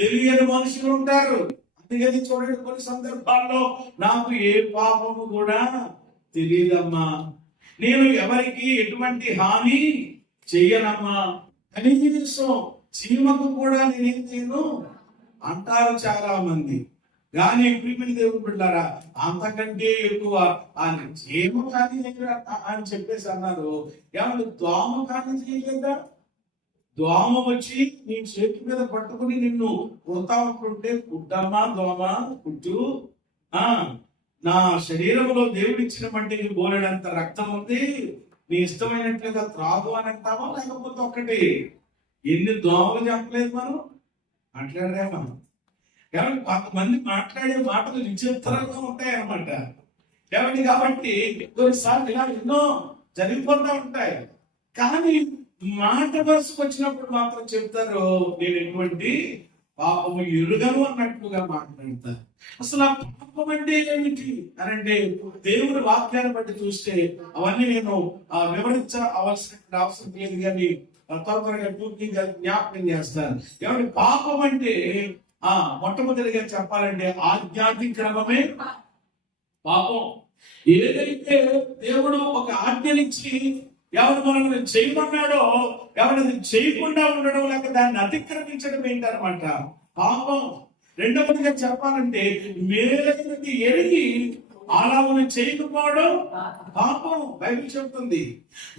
తెలియని మనుషులు ఉంటారు. అందుకని చూడండి, కొన్ని సందర్భాల్లో నాకు ఏ పాపము కూడా తెలియదమ్మా, నేను ఎవరికి ఎటువంటి హాని చెయ్యనమ్మా, కనీసం చీమకు కూడా నేనేం చేయను అంటారు చాలా మంది. కానీ ప్రియమైన దేవుని బిడ్డలారా, అంతకంటే ఎక్కువ ఆయన చీమ కానీ అని చెప్పేసి అన్నారు. ఏమన్నా దోమ కానీ చేయలేదా? దోమ వచ్చి నీ చేతి మీద పట్టుకుని నిన్ను కొడతా ఉంటుంటే, పుట్టమ్మా దోమ పుట్టు, నా శరీరంలో దేవుడు ఇచ్చిన మట్టికి బోలెడంత రక్తం ఉంది, నీ ఇష్టమైనట్లుగా త్రాగు అని అంటావా? లేకపోతే ఒక్కటి ఎన్ని దోమలు చెప్పలేదు మనం మాట్లాడరే మనం. కాబట్టి కొంతమంది మాట్లాడే మాటలు విచిత్రంగా ఉంటాయన్నమాట. కాబట్టి కొన్నిసార్లు ఇలా ఎన్నో జరిగిపోతా ఉంటాయి. కానీ మాట వరుసకు వచ్చినప్పుడు మాత్రం చెప్తారు, నేను ఎటువంటి పాపము ఎరుగను అన్నట్లుగా మాట్లాడతారు. అసలు ఆ పాపం అంటే ఏమిటి అని అంటే దేవుడి వాక్యాన్ని బట్టి చూస్తే అవన్నీ నేను వివరించవలసిన అవసరం లేదు. కానీ త్వరగా పూర్తిగా జ్ఞాపకం చేస్తాను. ఎవరి పాపం అంటే మొట్టమొదటిగా చెప్పాలంటే ఆధ్యాత్మిక క్రమమే పాపం. ఏదైతే దేవుడు ఒక ఆజ్ఞనిచ్చి ఎవరు మనల్ని చేయమన్నాడో ఎవరిని చేయకుండా ఉండడం లేక దాన్ని అతిక్రమించడం ఏంటనమాట పాపం. రెండవదిగా చెప్పాలంటే మేలైనది ఎరిగి అలాగను చేయకపోవడం పాపం. బైబిల్ చెప్తుంది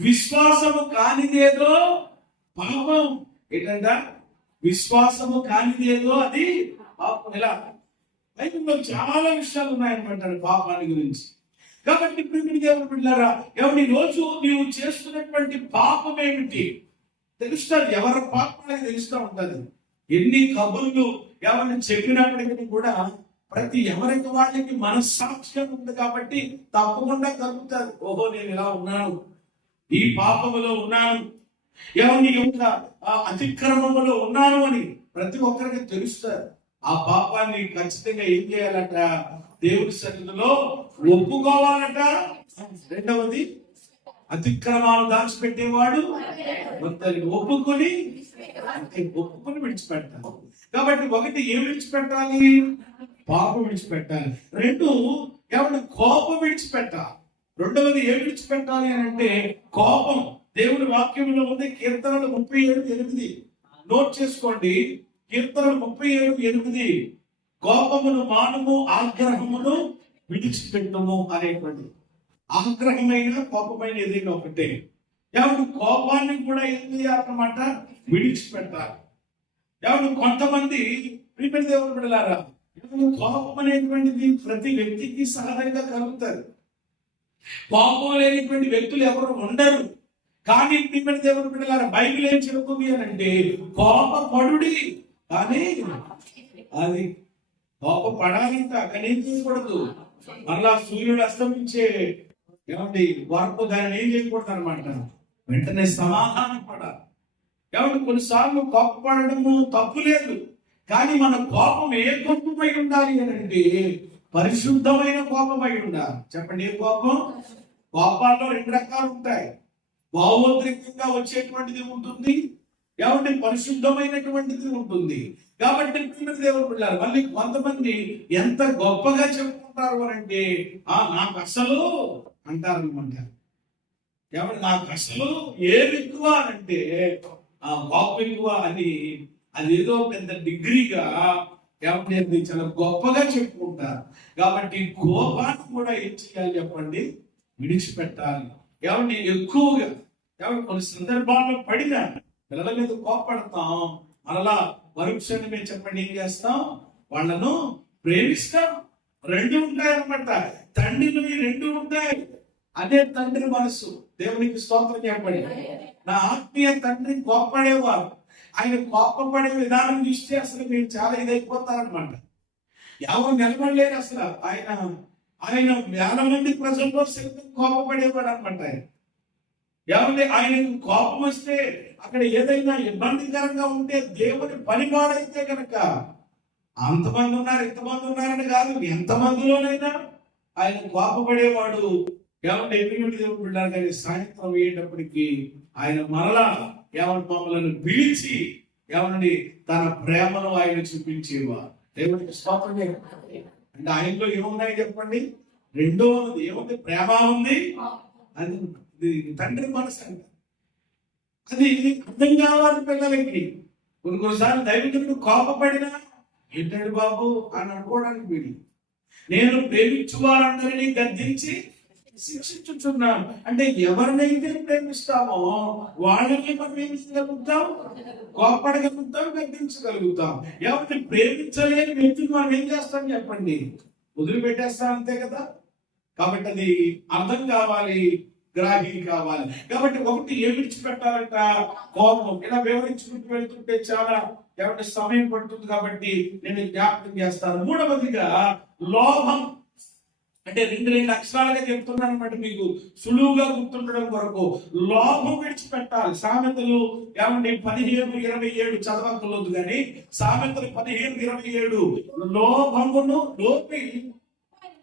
విశ్వాసము కానిదేదో పాపం. ఏంటంట? విశ్వాసము కానిదేదో అది పాపం. ఇలా బైబిల్లో చాలా విషయాలు ఉన్నాయన్నమాట పాపాన్ని గురించి. కాబట్టి ఇప్పుడు దేవుని బిడ్డలారా, ఎవరి రోజు నీవు చేస్తున్నటువంటి పాపం ఏమిటి తెలుస్తుంది. ఎవరి పాపం అనేది తెలుస్తూ ఉంటుంది. ఎన్ని కబుర్లు ఎవరిని చెప్పినప్పటికీ కూడా ప్రతి ఎవరికి వాళ్ళకి మనస్సాక్ష్యం ఉంది కాబట్టి తప్పకుండా కలుగుతారు. ఓహో, నేను ఇలా ఉన్నాను, ఈ పాపములో ఉన్నాను, ఎవరిని యొక్క అతిక్రమములో ఉన్నాను అని ప్రతి ఒక్కరికి తెలుస్తారు. ఆ పాపాన్ని ఖచ్చితంగా ఏం చేయాలట? దేవుడి సన్నిధిలో ఒప్పుకోవాలట. రెండవది, అతిక్రమాలు దాచిపెట్టేవాడు ఒప్పుకొని విడిచిపెట్టాలి. కాబట్టి ఒకటి ఏం విడిచిపెట్టాలి? పాపం విడిచిపెట్టాలి. రెండు, ఎవరి కోపం విడిచిపెట్టాలి. రెండవది ఏం విడిచిపెట్టాలి అని అంటే కోపం. దేవుడి వాక్యంలో ఉంది, కీర్తనలు 37:8. నోట్ చేసుకోండి, కీర్తనలు 37:8. కోపమును మానము, ఆగ్రహమును విడిచిపెట్టము అనేటువంటి. ఆగ్రహమైన కోపమైన ఏదైనా ఒకటే. ఎవరు కోపాన్ని కూడా ఏం చేయాలన్నమాట? విడిచిపెట్టాలి. ఎవరు కొంతమంది ప్రియమైన దేవుని బిడ్డలారా, కోపం అనేటువంటిది ప్రతి వ్యక్తికి సహజంగా కలుగుతారు. కోపం లేనిటువంటి వ్యక్తులు ఎవరు ఉండరు. కానీ ప్రియమైన దేవుని బిడ్డలారా, బైబిల్ ఏం చెబుతుంది అని అంటే కోపపడుడి, కానీ అది కోపపడాలంట, కానీ ఏం చేయకూడదు. మళ్ళా సూర్యుడు అస్తమించే ఏమండి వరకు దాన్ని ఏం చేయకూడదు అనమాట, వెంటనే సమాధానం పడాలి. కాబట్టి కొన్నిసార్లు కోపపడము తప్పు లేదు, కానీ మన కోపం ఏ కోపమై ఉండాలి అని అంటే పరిశుద్ధమైన కోపమై ఉండాలి. చెప్పండి, ఏ కోపం? కోపాల్లో 2 రకాలు ఉంటాయి. భావోద్రిక్తంగా వచ్చేటువంటిది ఉంటుంది, ఏమంటే పరిశుద్ధమైనటువంటిది ఉంటుంది. కాబట్టి దేవుడు పిల్లలు మళ్ళీ కొంతమంది ఎంత గొప్పగా చెప్పుకుంటారు అని అంటే నాకు అసలు అంటారు అనమాట. ఏమంటే నాకు అసలు ఏమి ఎక్కువ అంటే కోపం ఎక్కువ అని, అదేదో పెద్ద డిగ్రీగా ఏమంటే చాలా గొప్పగా చెప్పుకుంటారు. కాబట్టి కోపాన్ని కూడా ఏం చేయాలి చెప్పండి? విడిచిపెట్టాలి. ఏమంటే ఎక్కువగా ఏమంటే కొన్ని సందర్భాల్లో పడినా పిల్లల మీద కోపడతాం, మరలా మరుక్షణం మేము చెప్పండి ఏం చేస్తాం? వాళ్ళను ప్రేమిస్తాం. 2 ఉంటాయన్నమాట. తండ్రిని 2 ఉంటాయి. అదే తండ్రి మనసు. దేవునికి స్తోత్రం చెప్పండి. నా ఆత్మీయ తండ్రి కోపపడేవారు. ఆయన కోపపడే విధానం చూస్తే అసలు మీరు చాలా ఇదైపోతారనమాట. ఎవరు నిలబడలేరు అసలు. ఆయన వేల మంది ప్రజల్లో సైతం కోపపడేవాడు అనమాట. ఏమంటే ఆయనకు కోపం వస్తే అక్కడ ఏదైనా ఇబ్బందికరంగా ఉంటే దేవుని పనివాడైతే కనుక అంతమంది ఉన్నారు ఇంతమంది ఉన్నారని కాదు, ఎంతమందిలోనైనా ఆయన కోపపడేవాడు. ఏమంటే ఎటువంటి దేవుడు బిడ్డారు, కానీ సాయంత్రం అయ్యేటప్పటికి ఆయన మరలా ఏమంటే మమ్మల్ని పిలిచి ఏమండి తన ప్రేమను ఆయన చూపించేవారు. దేవుడికి స్తోత్రం. అంటే ఆయనలో ఏమున్నాయి చెప్పండి? రెండోది ఏముంది? ప్రేమ ఉంది. అది తండ్రి మనసు అంట. అది అర్థం కావాలి పిల్లలకి. కొన్నిసార్లు దైవజనుడు కోపపడినా ఏంటండి బాబు అని అనుకోవడానికి వీడి. నేను ప్రేమించు వారందరినీ గద్దించి శిక్షించుచున్నాను అంటే ఎవరినైతే ప్రేమిస్తామో వాళ్ళని మనం ఏం చేయగలుగుతాం? కోపడగలుగుతాం, గద్దించగలుగుతాం. ఎవరిని ప్రేమించలేని వ్యక్తిని మనం ఏం చేస్తాం చెప్పండి? వదిలిపెట్టేస్తాం, అంతే కదా. కాబట్టి అది అర్థం కావాలి, గ్రాహి కావాలి. కాబట్టి ఒకటి ఏం విడిచిపెట్టాలంట? కోపం. ఇలా వివరించుకుంటూ వెళ్తుంటే చాలా ఎవరి సమయం పడుతుంది కాబట్టి నేను జ్ఞాపకం చేస్తాను. మూడవదిగా లోభం. అంటే 2 అక్షరాలుగా చెప్తున్నాను అనమాట, మీకు సులువుగా గుర్తుండడం కొరకు. లోభం విడిచిపెట్టాలి. సామెతలు ఏమండి 15:27 చదవక్కర్లేదు కానీ సామెతలు 15:27 లోభమును లోపి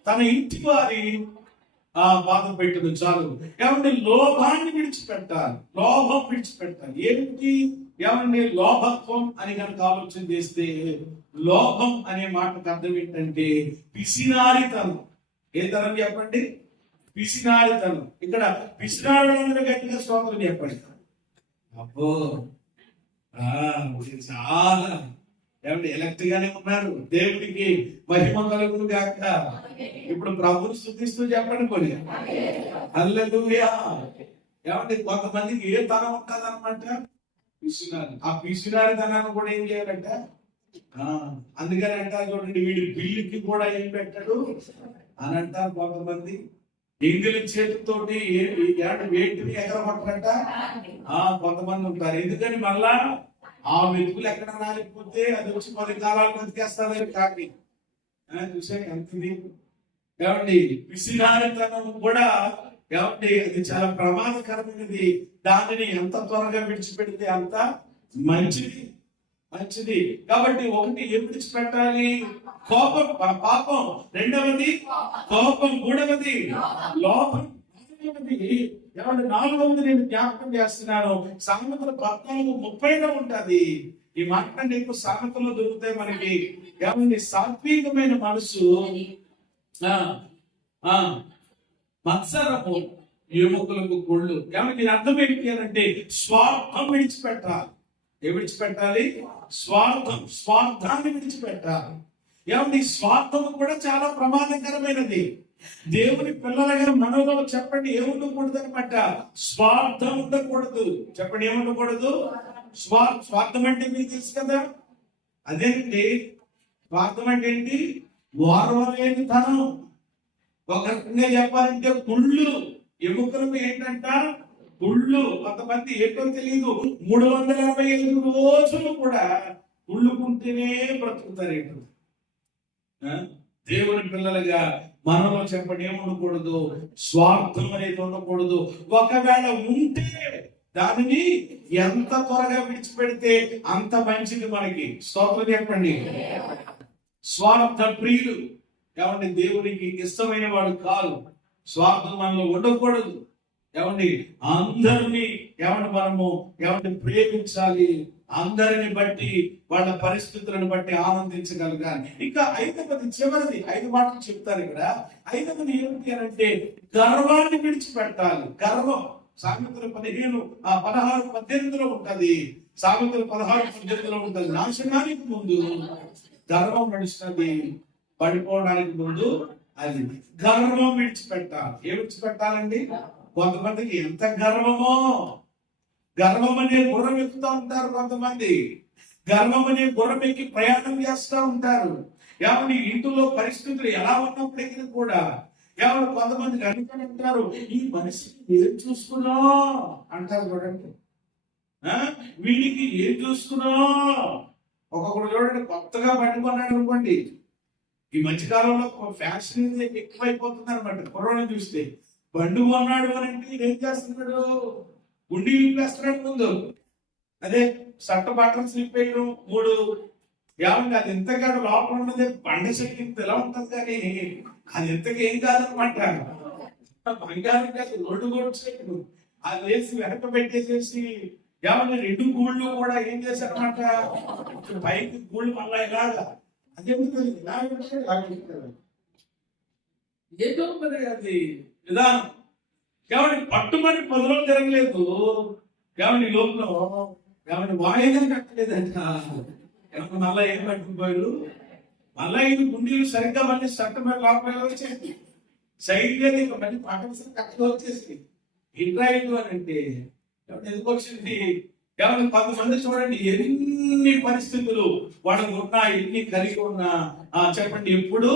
తన ఇంటి వారి బాధ పెట్టదు చాలు. ఏమంటే లోభాన్ని విడిచిపెట్టాలి, లోభం విడిచిపెట్టాలి. ఏమిటి ఏమండి లోభత్వం అని కనుక ఆలోచన చేస్తే లోభం అనే మాటకు అర్థం ఏంటంటే పిసినారితనం. ఏ తరం చెప్పండి? పిసినారితనం. ఇక్కడ పిసినారులందరూ గట్టిగా స్తోత్రం చెప్పండి. అబ్బో చాలా ఏమంటే ఎలక్ట్ గానే ఉన్నారు. దేవుడికి మహిమ కలుగును గాక. ఇప్పుడు ప్రభుని స్తుతిస్తూ చెప్పండి కొన్ని హల్లెలూయా. ఏమంటే కొంతమందికి ఏ తరం ఉంటది అనమాట, పిసినారి. ఆ పిసినారితనాన్ని కూడా ఏం చేయాలంట? అందుకని అంటారు చూడండి, వీడి బిల్లుకి కూడా ఏం పెట్టాడు అని అంటారు కొంతమంది. ఎంగిలి చేతితోటి వేటిని ఎగరగొట్టరంట కొంతమంది ఉంటారు. ఎందుకని మళ్ళా ఆ వెతుకులు ఎక్కడ రాలిపోతే అది వచ్చి 10 కాలాలు బతికేస్తారని కాకి. చూసా ఎంతది ఏమండి? పిసినారితనం కూడా ఏమండి అది చాలా ప్రమాదకరమైనది. దానిని ఎంత త్వరగా విడిచిపెడితే అంత మంచిది. కాబట్టి ఒకటి ఏం విడిచిపెట్టాలి? కోపం, పాపం. రెండవది కోపం. మూడవది లోపం. నాలుగవది నేను జ్ఞాపకం చేస్తున్నాను. సామెతలు 14:30 ఉంటది. ఈ మాట నీకు సామెతలో దొరుకుతాయి మనకి. ఏమండి? సాత్వికమైన మనసు మత్సరము ఎముకలకు కొళ్ళు. కాబట్టి దీని అర్థం ఏంటి అంటే స్వార్థం విడిచిపెట్టాలి. విడిచిపెట్టాలి స్వార్థాన్ని విడిచిపెట్టాలి. ఏమండి? స్వార్థం కూడా చాలా ప్రమాదకరమైనది. దేవుని పిల్లలుగా మనలో చెప్పండి ఏముండకూడదు అనమాట? స్వార్థం ఉండకూడదు. చెప్పండి ఏముండకూడదు? స్వార్థం అంటే మీకు తెలుసు కదా, అదేంటి స్వార్థం అంటే ఏంటి? ఓర్వలేని తనం. ఒక రకంగా చెప్పాలంటే కుళ్ళు. ఎముకలు ఏంటంట? కుళ్ళు. కొంతమంది ఏంటో తెలియదు, 365 రోజులు కూడా కుళ్ళుకుంటేనే బ్రతుకుతారు. దేవుని పిల్లలుగా మనలో చెప్పండి ఏముండకూడదు? స్వార్థం అనేది ఉండకూడదు. ఒకవేళ ఉంటే దానిని ఎంత త్వరగా విడిచిపెడితే అంత మంచిది మనకి. స్తోత్రం చెప్పండి. స్వార్థ ప్రియులు ఏమండి దేవునికి ఇష్టమైన వాడు కాదు. స్వార్థం మనలో ఉండకూడదు. ఏమండి? అందరినీ మనము ప్రేమించాలి. అందరిని బట్టి వాళ్ళ పరిస్థితులను బట్టి ఆనందించగలగాలి. ఇంకా 5వది చివరిది 5 మాటలు చెప్తారు ఇక్కడ. 5వది ఏమిటి అంటే గర్వాన్ని విడిచిపెట్టాలి. గర్వం సామెతలు 16:18 ఉంటది. సామెతలు 16:18 ఉంటది. నాశనానికి ముందు గర్వం నడుస్తుంది, పడిపోవడానికి ముందు అది గర్వం విడిచిపెట్టాలి. ఏం విడిచిపెట్టాలండి? కొంతమందికి ఎంత గర్వమో, గర్వం అనే గుర్రం ఎక్కుతూ ఉంటారు. కొంతమంది గర్వం అనే గుర్రం ఎక్కి ప్రయాణం చేస్తూ ఉంటారు. ఏమని ఇంటిలో పరిస్థితులు ఎలా ఉన్నప్పటికీ కూడా కొంతమందికి అనుకుని ఉంటారు, ఈ మనిషికి ఏం చూసుకున్నా అంటారు. చూడండి, వీడికి ఏం చూసుకున్నా. ఒక్కొక్కడు చూడండి, కొత్తగా పట్టుకున్నాడు అనుకోండి, ఈ మధ్యకాలంలో ఫ్యాషన్ ఎక్కువైపోతుంది అనమాట. కరోనా చూస్తే బండి కొన్నాడు అని అంటే ఏం చేస్తున్నాడు? గుండి విప్పేస్తున్నాడు ముందు. అదే సట్ట బట్టలు స్లిప్ అయ్యడం 3 అది ఎంతగానో లోపల ఉన్నది బండ శక్తి ఎలా ఉంటుంది, కానీ అది ఎంతగా ఏం కాదనమాట. బంగారం కాదు, 2 గోల్డ్ సెట్లు అది వేసి వెనక పెట్టేసేసి 2 గూళ్ళు కూడా ఏం చేశారనమాట, పైకి గూళ్ళు మళ్ళా ఇలాగా. అదేందుకు ఏదో మరి అది విధానం. కాబట్టి పట్టుమని 10 రోజులు తిరగలేదు. కాబట్టి లోపల వాయిదా కట్టలేదంట. మళ్ళా ఏం పట్టుకుపోయారు? మళ్ళా 5 గుండీలు సరిగ్గా మళ్ళీ సట్ట మీద లోపల వచ్చేసి సైడ్ లేదు, ఇంకా మళ్ళీ పాఠశాల కట్టగా వచ్చేసి ఇంట్రాయిట్ అని అంటే ఎందుకు వచ్చింది? 10 చూడండి, ఎన్ని పరిస్థితులు వాళ్ళకు ఉన్నా, ఎన్ని కలిగి ఉన్నా చెప్పండి ఎప్పుడు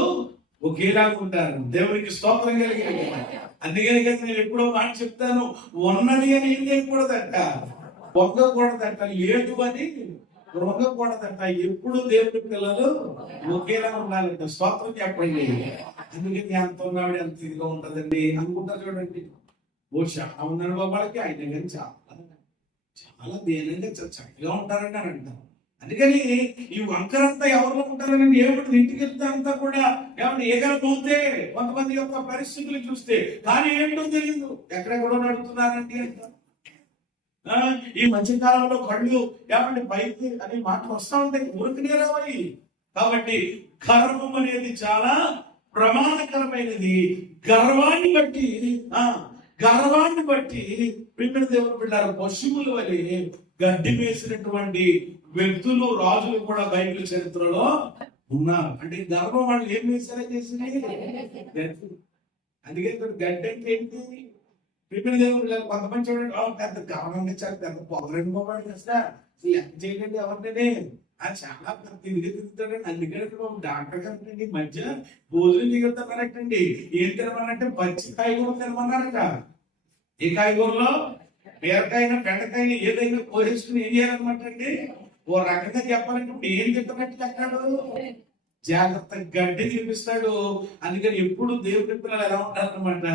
ఒకేలాగా ఉంటారు. దేవునికి స్తోత్రం కలిగింది. అందుకని కదా నేను ఎప్పుడో మాట చెప్తాను, ఉన్నది అని ఏం చేయకూడదట, పొంగకూడదట, లేదు అని పొంగకూడదట. ఎప్పుడు దేవుడి పిల్లలు ఒకేలా ఉండాలంట. స్తోత్రం చెప్పండి. అందుకని ఎంత ఉన్నాడు ఎంత ఇదిగా ఉంటదండి అనుకుంటారు. చూడండి, ఓ చాలా ఉన్నాడు బాబాలకి, ఆయన కానీ చాలా దేనంగా చక్కగా ఉంటారండి అని అంటారు. అందుకని ఈ వంకరంతా ఎవరిలో ఉంటారని ఏమిటి ఇంటికి వెళ్తే అంతా కూడా ఏగలపోతే కొంతమంది యొక్క పరిస్థితులు చూస్తే, కానీ ఏంటో తెలియదు, ఎక్కడెక్కడో నడుతున్నారండి అంటారు. ఈ మధ్యకాలంలో కళ్ళు పైకి అనే మాటలు వస్తూ ఉంటాయి, ఊరికి రావాలి. కాబట్టి గర్వం అనేది చాలా ప్రమాదకరమైనది. గర్వాన్ని బట్టి ప్రియమైన దేవుని బిడ్డలారా, పశువుల వలె గడ్డి వేసినటువంటి వ్యక్తులు, రాజులు కూడా బైబిల్ చరిత్రలో ఉన్నారు. అంటే గర్వం వాళ్ళు ఏం వేసారో చేసింది. అందుకే గడ్డి అంటే ఏంటి? ప్రియమైన దేవుని బిడ్డలారా, కొంతమంది చూడండి పెద్ద గర్వంగా చాలా పెద్ద పొగరండి బాబు చేస్తా లెక్క చేయండి ఎవరినే చాలా తిరిగి తిరుగుతాడండి. అందుకని డాక్టర్ గారు ఈ మధ్య భోజనం దిగుతున్నారటండి. ఏం తినమన్నట్టే పచ్చి కాయగూర తినమన్నారట. ఏ కాయగూరలో బీరకాయన బెండకాయని ఏదైనా కోసేసుకుని ఏం చేయాలన్నమాట అండి. ఓ రకంగా చెప్పాలంటే ఇప్పుడు ఏం తింటున్నట్టు చెప్తాడు, జాగ్రత్త గడ్డి తినిపిస్తాడు. అందుకని ఎప్పుడు దేవుడి పిల్లలు ఎలా ఉంటారన్నమాట,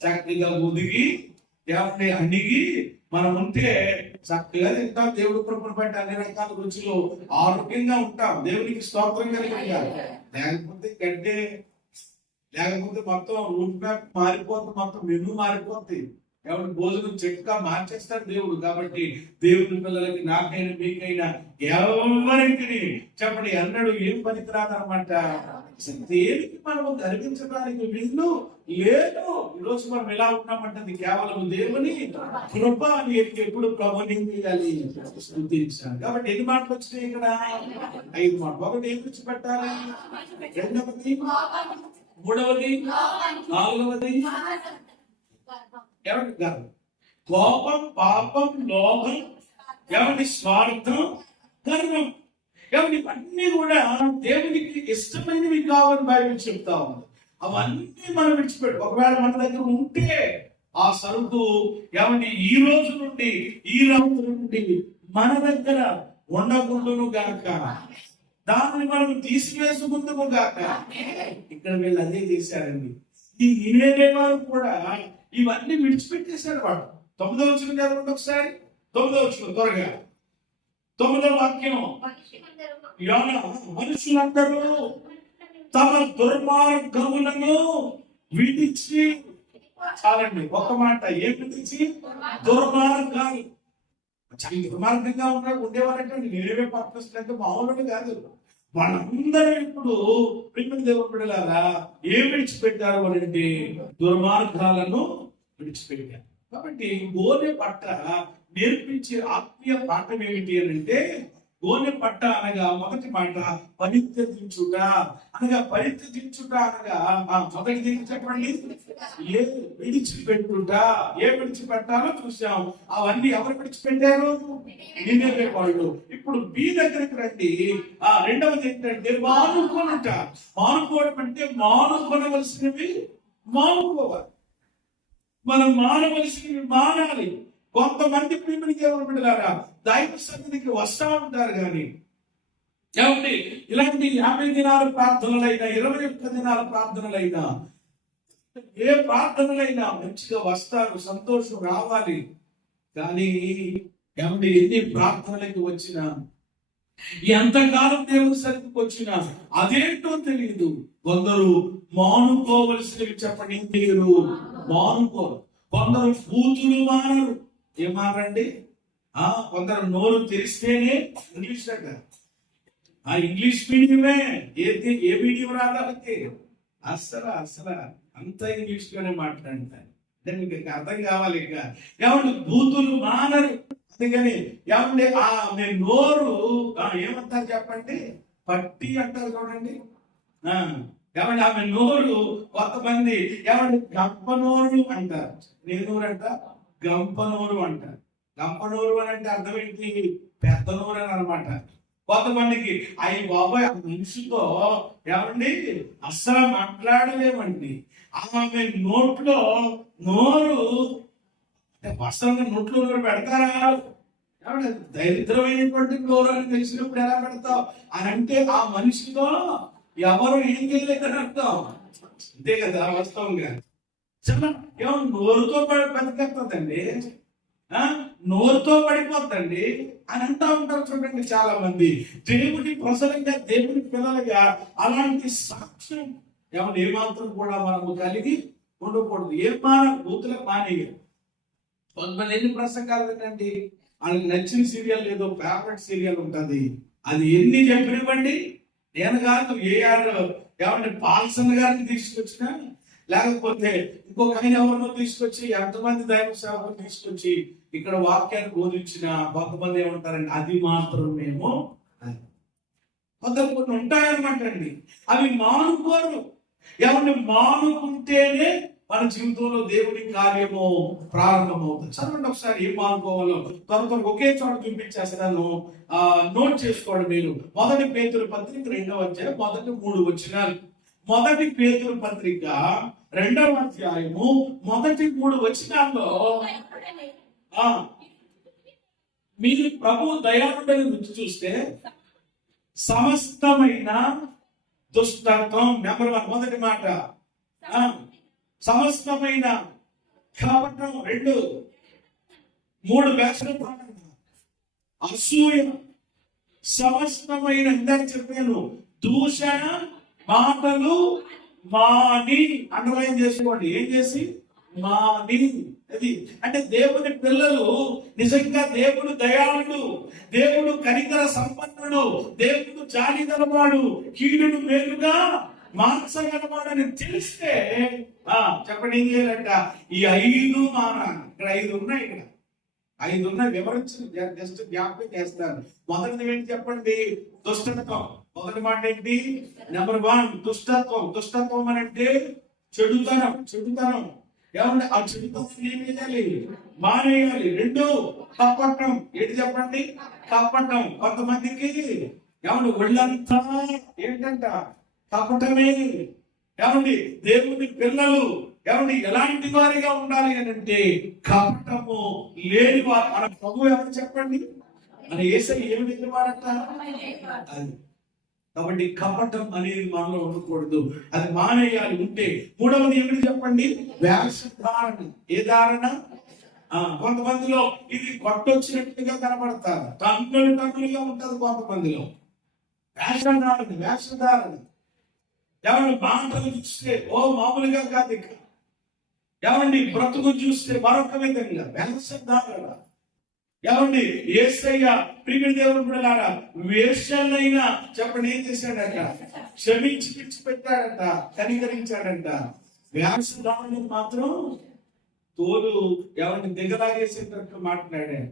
చక్కగా ఒదిగి ఏమంటే అణిగి మనం ఉంటే చక్కగా తింటాం. దేవుడి కృపను బట్టి అన్ని రకాల రుచులు ఆరోగ్యంగా ఉంటాం. దేవునికి స్తోత్రం కలిగిందా. లేకపోతే గడ్డే, లేకపోతే మొత్తం రూట్ మ్యాప్ మారిపోతుంది, మొత్తం మెనూ మారిపోతుంది. కాబట్టి భోజనం చెక్క మార్చేస్తాడు దేవుడు. కాబట్టి దేవుడి పిల్లలకి నాకైనా మీకైనా ఎవరికి చెప్పండి అన్నాడు ఏం పనికి రాదనమాట. దేనికి మనం గర్వించడానికి వీళ్ళు లేదు. ఈరోజు మనం ఎలా ఉన్నామంటే కేవలం దేవుని కృప అని ఎప్పుడు ప్రభుని చేయాలి, స్తుతించాలి. కాబట్టి ఎన్ని మాటలు వచ్చినాయి ఇక్కడ? 5 మాటలు. ఒకటి ఏం విడిచిపెట్టాలి, రెండవది, మూడవది, నాలుగవది ఎవరి గర్వం, కోపం, పాపం, లోభం, ఎవరి స్వార్థం, గర్వం. ఎవరి ఇవన్నీ కూడా దేవునికి ఇష్టమైనవి కావని బైబిల్ చెప్తా ఉంది. అవన్నీ మనం విడిచిపెట్టు. ఒకవేళ మన దగ్గర ఉంటే ఆ సరుకు ఎవరి ఈ రోజు నుండి, ఈ రాత్రి నుండి మన దగ్గర ఉండకుండాను గాక, దాన్ని మనం తీసివేసుకుందాము గాక. ఇక్కడ వీళ్ళు అదే చేశారండి. ఈ ఇనేవారు కూడా ఇవన్నీ విడిచిపెట్టేశారు. వాడు 9వ వచనం చదవండి ఒకసారి. 9వ వచనం త్వరగా. 9వ వాక్యం, మనుషులందరూ తమ దుర్మార్గములను విడిచి, చాలండి ఒక్క మాట, ఏం విడిచి? దుర్మార్గాలు. చాలా దుర్మార్గంగా ఉండేవారంటే నేనేవే పర్పస్లంటే మామూలు కాదు. వాళ్ళందరూ ఇప్పుడు ప్రేమ దేవుని బిడ్డలారా ఏం విడిచిపెట్టారు అంటే దుర్మార్గాలను విడిచిపెట్టారు. కాబట్టి గోనె పట్ట నేర్పించే ఆత్మీయ పాఠం ఏమిటి అని అంటే, గోనె పట్ట అనగా మొదటి మాట పరిత్యజించుట అనగా, పరిత్యజించుట అనగా మొదటి దీనికి చెప్పండి, ఏ విడిచిపెట్టుట. ఏ విడిచిపెట్టాలో చూసాం. అవన్నీ ఎవరు విడిచిపెట్టారు? నినివే వాళ్ళు. ఇప్పుడు బి దగ్గరికి రండి. రెండవది ఏంటంటే మానుకొనుట. మానుకోవడం అంటే మానుకొనవలసినవి మానుకోవాలి. మనం మానవలసినవి మానాలి. కొంతమంది ప్రేమనికి ఎవరు బిడ్డలారా దైవ సన్నిధికి వస్తా ఉంటారు కానీ ఏమండి ఇలాంటి 50 దినాల ప్రార్థనలైనా 21 దినాల ప్రార్థనలైనా ఏ ప్రార్థనలైనా మంచిగా వస్తారు, సంతోషం రావాలి. కానీ ఏమండి ఎన్ని ప్రార్థనలకి వచ్చినా, ఎంతకాలం దేవుని సన్నిధికి వచ్చినా అదేంటో తెలియదు. కొందరు మానుకోవలసినవి చెప్పండి మీరు మానుకోరు. కొందరు కూతురు మానరు. ఏం మారండి? కొందరు నోరు తెరిస్తేనే ఇంగ్లీష్ దగ్గర ఇంగ్లీష్ మీడియమే. ఏ మీడియం రాదాలకి అసలు అంతా ఇంగ్లీష్ లోనే మాట్లాడతారు. అంటే మీకు అర్థం కావాలి. ఇక ఏమంటే బూతులు మానరు. అందుకని ఏమంటే నేను నోరు ఏమంటారు చెప్పండి, పట్టి అంటారు చూడండి. ఏమంటే ఆమె నోరు కొంతమంది ఏమంటే గంపనోరు అంటారు. నేనూరు అంట, గంపనోరు అంటారు. గంపనోరు అని అంటే అర్థం ఏంటి? పెద్ద నోరు అని అనమాట. కొంతమందికి అయ్యి బాబాయ్ ఆ మనిషితో ఏమండి అస్సలు మాట్లాడలేమండి. ఆమె నోట్లో నోరు అంటే వస్త్రంగా నోట్లో నోరు పెడతారా? దరిద్రమైనటువంటి నోరు అని తెలిసినప్పుడు ఎలా పెడతావు అని అంటే ఆ మనిషితో ఎవరు ఏం చేయలేదని అర్థం. అంతే కదా వాస్తవంగా. ఏమో నోరుతో బతికేస్తుందండి, నోరుతో పడిపోద్దండి అని అంటా ఉంటారు చూడండి చాలా మంది. దేవుడి ప్రసరంగా దేవుడి పిల్లలుగా అలాంటి సాక్ష్యం ఏమాత్రం కూడా మనము కలిగి ఉండకూడదు. బూతులకు మానేయాలి. కొంతమంది ఎన్ని ప్రసంగాలు వినండి, వాళ్ళకి నచ్చిన సీరియల్ ఏదో ఫేవరెట్ సీరియల్ ఉంటుంది. అది ఎన్ని చెప్పనివ్వండి, నేను కాదు ఏమంటే పాల్సన్ గారిని తీసుకొచ్చినా, లేకపోతే ఇంకొక ఆయన ఎవరినో తీసుకొచ్చి, ఎంతమంది దైవ సేవకులు తీసుకొచ్చి ఇక్కడ వాక్యాన్ని బోధించిన కొంతమంది ఏమంటారండి, అది మాత్రం మేము కొందరు ఉంటాయన్నమాట అండి. అవి మానుకోరు. ఏమంటే మానుకుంటేనే మన మన జీవితంలో దేవుని కార్యము ప్రారంభమవుతుంది. చదవండి ఒకసారి ఏం అనుకోవాలో త్వరగా ఒకే చోట చూపించేస్తాను, నోట్ చేసుకోండి మీరు. మొదటి పేతురు పత్రిక 2వ అధ్యాయం మొదటి 3 వచనాలు. మొదటి పేతురు పత్రిక 2వ అధ్యాయము మొదటి 3 వచనాల్లో మీరు ప్రభు దయాళుడని రుచి చూస్తే సమస్తమైన దుష్టత్వం, నెంబర్ 1 మొదటి మాట, సమస్తమైన కపటం 2, 3 వేషధారణ, అసూయ, సమస్తమైన ఇందాక చెప్పాను దూషణ మాటలు మాని. అండర్లైన్ చేసుకోండి, ఏం చేసి మాని. అది అంటే దేవుని పిల్లలు నిజంగా దేవుడు దయాళుడు, దేవుడు కనికర సంపన్నుడు, దేవుడు జాలిగలవాడు, కీడును మేలుగా మార్చగలవాడని తెలిస్తే చెప్పండి ఏం చేయాలంట, ఈ 5 మానాలి. ఇక్కడ 5 ఉన్నాయి, ఇక్కడ 5 ఉన్నాయి. వివరించి జస్ట్ జ్ఞాపకం చేస్తాను. మొదటిది ఏంటి చెప్పండి, దుష్టత్వం. మొదటి మాట ఏంటి, నెంబర్ 1 దుష్టత్వం. దుష్టత్వం అని అంటే చెడుతనం. చెడుతనం ఏమంటే ఆ చెడుతనం ఏం చేయాలి, మానేయాలి. 2 కపటం. ఏంటి చెప్పండి, కపటం. కొంతమందికి ఏమంటే ఒళ్ళంతా ఏంటంట కపటమే. ఏమండి దేవుని పిల్లలు ఏమండి ఎలాంటి వారిగా ఉండాలి అని అంటే కపటము లేని వారు. మన ప్రభు ఎవరు చెప్పండి, మన యేసయ్య ఏమి లేని వాడట అది. కాబట్టి కపటం అనేది మనలో ఉండకూడదు, అది మానేయాలి. ఉంటే 3వది ఏమిటి చెప్పండి, వేషధారణ. ఏ ధారణ, కొంతమందిలో ఇది కొట్టొచ్చినట్టుగా కనబడతారు, టన్నులుగా ఉంటది కొంతమందిలో. వేషధారణ, వేషధారణ. ఎవరి మాటలు చూస్తే మామూలుగా కాదు, ఇక ఎవరిని బ్రతుకు చూస్తే మరొక విధంగా వేషధారణ. ఏమండి యేసయ్య ప్రియమైన దేవుని బిడ్డలారా వేశ్యలైనా చెప్పండి ఏం చేశాడట, క్షమించి విడిచిపెట్టాడట, కనికరించాడంట. వేషధారణ మాత్రం తోలు ఎవరిని దిగలాగేసేటట్టు మాట్లాడాడు.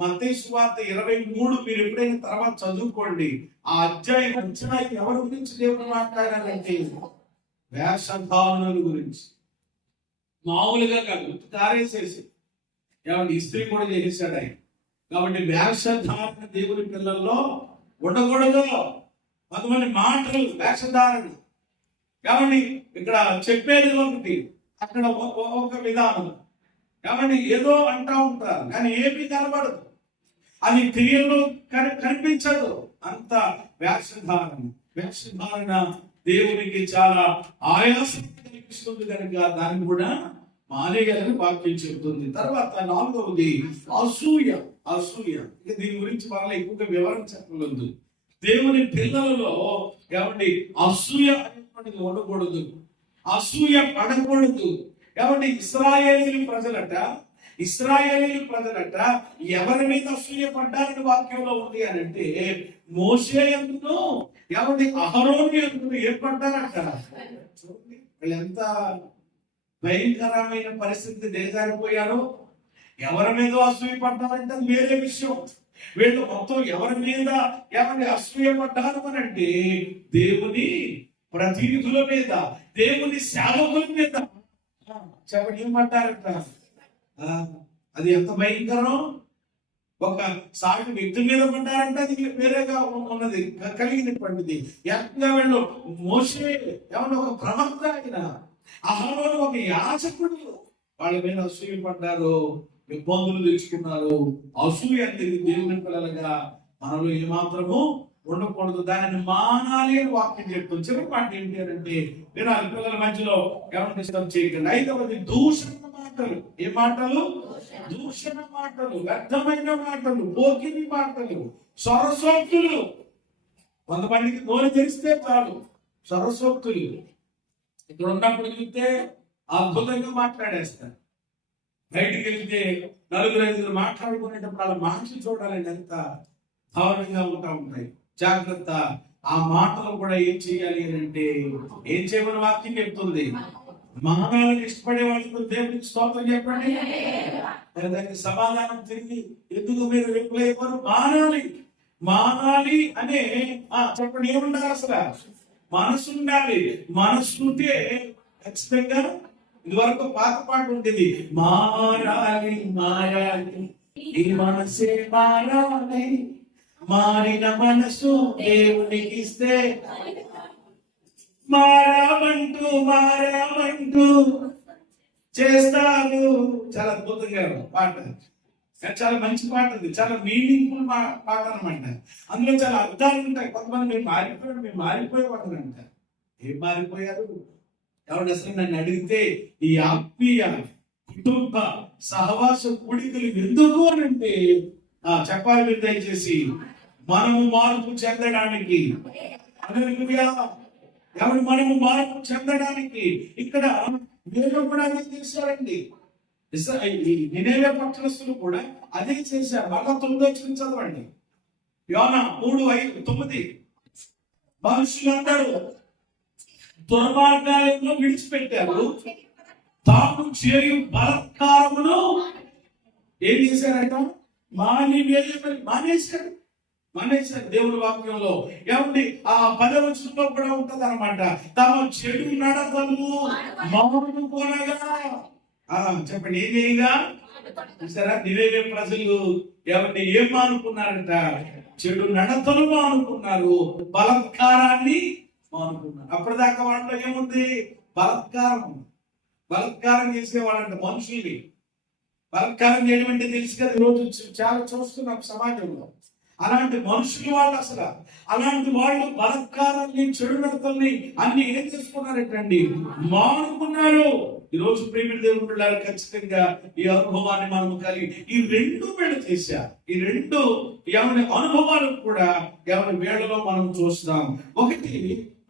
మత్తయి సువార్త 23 మీరు ఎప్పుడైనా తర్వాత చదువుకోండి. ఆ అధ్యాయం ఎవరి గురించి దేవుడు మాట్లాడాలంటే వేషధారణల గురించి. మామూలుగా కాదు, తారేసేసి ఏమంటే ఇస్త్రీ కూడా చేసేసాడు ఆయన. కాబట్టి వేషధారణ దేవుని పిల్లల్లో ఉండకూడదు. కొంతమంది మాటలు వేషధారణ. కాబట్టి ఇక్కడ చెప్పేది ఒకటి, అక్కడ ఒక విధానం. కాబట్టి ఏదో అంటా ఉంటారు కానీ ఏమీ కనబడదు, అది క్రియల్లో కనిపించదు. అంత వేషధారణ. వేషధారణ దేవునికి చాలా ఆయాసం కలిగిస్తుంది కనుక దాన్ని కూడా మానేయాలని వాక్యం చెబుతుంది. తర్వాత 4వది అసూయ. అసూయ ఇక దీని గురించి వాళ్ళ ఎక్కువగా వివరణ చెప్పలేదు. దేవుని పిల్లలలో ఏమండి అసూయ అనేటువంటిది ఉండకూడదు, అసూయ పడకూడదు. ఏమండి ఇశ్రాయేలీయుల ప్రజలట ఎవరి మీద అసూయ పడ్డారని వాక్యంలో ఉంది అని అంటే మోషే యందును ఏమండి అహరోను యందును ఏర్పడ్డారట. చూడండి వీళ్ళు ఎంత భయంకరమైన పరిస్థితి దిగజారిపోయారో. ఎవరి మీద అసూయ పడ్డారంటే అది వేరే విషయం. వీళ్ళు మొత్తం ఎవరి మీద ఎవరి అసూయ పడ్డారు అని అంటే దేవుని ప్రతినిధుల మీద, దేవుని సేవకుల మీద చెప్పండి ఏమంటారంట. అది ఎంత భయంకరం. ఒక సాటి వ్యక్తి మీద పడ్డారంటే అది వేరేగా ఉన్నది కలిగినటువంటిది. ఎంతగా వీళ్ళు మోసే ఏమన్నా ఒక ప్రవక్త ఆయన, అహరోను ఒక యాజకుడు, వాళ్ళ మీద అసూయ పడ్డారు, ఇబ్బందులు తెచ్చుకున్నారు. అసూయ అనేది దేవుని పిల్లలుగా మనలో ఏమాత్రము ఉండకూడదు, దానిని మానాలి అని వాక్యం చెప్తుంది. చివరి మాట ఏంటి అంటే వినాలి, పిల్లల మధ్యలో ఎవరు డిస్టర్బ్ చేయకండి. 5వది దూషణ మాటలు. ఏ మాటలు, దూషణ మాటలు, వ్యర్థమైన మాటలు, పోకిరి మాటలు, సరసోక్తులు. కొంతమందికి నోరు తెరిస్తే చాలు సరసోక్తులు. ఇక్కడ ఉన్నప్పుడు చూస్తే అద్భుతంగా మాట్లాడేస్తారు, బయటికి వెళ్తే 4-5 మాట్లాడుకునేటప్పుడు వాళ్ళ మాటలు చూడాలండి ఎంత దారుణంగా ఉంటాయి. జాగ్రత్త. ఆ మాటలు కూడా ఏం చేయాలి అని అంటే ఏం చేయమని వాక్యం చెప్తుంది, మానాలను ఇష్టపడే వాళ్ళతో దేవునికి స్తోత్రం చెప్పండి. దానికి సమాధానం తిరిగి ఎందుకు మీరు రిప్లై ఇవ్వరు? మానాలి, మానాలి అనే చెప్పండి ఏముండాలి, అసలు మనసు ఉండాలి. మనసు ఉంటే ఖచ్చితంగా ఇదివరకు పాత పాట ఉండేది, మారాలి మారాలి ఈ మనసే మారాలి, మారిన మనసు దేవునికి ఇస్తే మారామంటూ మారామంటూ చేస్తాను. చాలా అద్భుతంగా పాట, చాలా మంచి పాట, అది చాలా మీనింగ్ఫుల్ పాట అనమాట. అందులో చాలా అర్థాలు ఉంటాయి. కొంతమంది మేము మారిపోయేవాళ్ళు అంటారు. ఏం మారిపోయారు? ఎవరు అసలు నన్ను అడిగితే ఈ ఆత్మీయ కుటుంబ సహవాస కూడికలు ఎందుకు అని అంటే చెప్పాలి మీరు దయచేసి, మనము మార్పు చెందడానికి. ఎవరు మనము మార్పు చెందడానికి. ఇక్కడ వీళ్ళు కూడా అదే చేశారండి. నినేవే పట్టణస్తులు కూడా అదే చేశారు. మళ్ళా 9 చదవండి. యోనా 3:9. మనుషులందరూ దుర్మార్గాలను విడిచిపెట్టారు, తాము చేయు బలత్కారమును ఏం చేశారంట? మానేశారు. దేవుని వాక్యంలో ఏమండి ఆ 10వ వచనంలో కూడా ఉంటది అనమాట. తమ చెడు నడతలు మానుకొనగా. చెప్పండి, ఏం చేయగా? సరే, నివేవే ప్రజలు ఏమండి ఏం మానుకున్నారంట? చెడు నడతలు మానుకున్నారు, బలత్కారాన్ని మానుకున్నారు. అప్పటిదాకా వాళ్ళలో ఏముంది? బలత్కారం చేసేవాళ్ళంట మనుషుల్ని. బలత్కారం చేయడం అంటే తెలుసు కదా, ఈరోజు చాలా చూస్తున్నాం సమాజంలో. అలాంటి మనుషులు వాళ్ళు, అసలు అలాంటి వాళ్ళు బలత్కారాన్ని చెడు నడతల్ని అన్ని ఏం చేసుకున్నారంటండి? మానుకున్నారు. ఈరోజు ప్రేమిల దేవుని పిల్లలు ఖచ్చితంగా ఈ అనుభవాన్ని మనం కలిగి ఈ 2 వేళ చేశారు. ఈ 2 ఎవరి అనుభవాలు కూడా ఎవరి వేళలో మనం చూస్తాం. ఒకటి,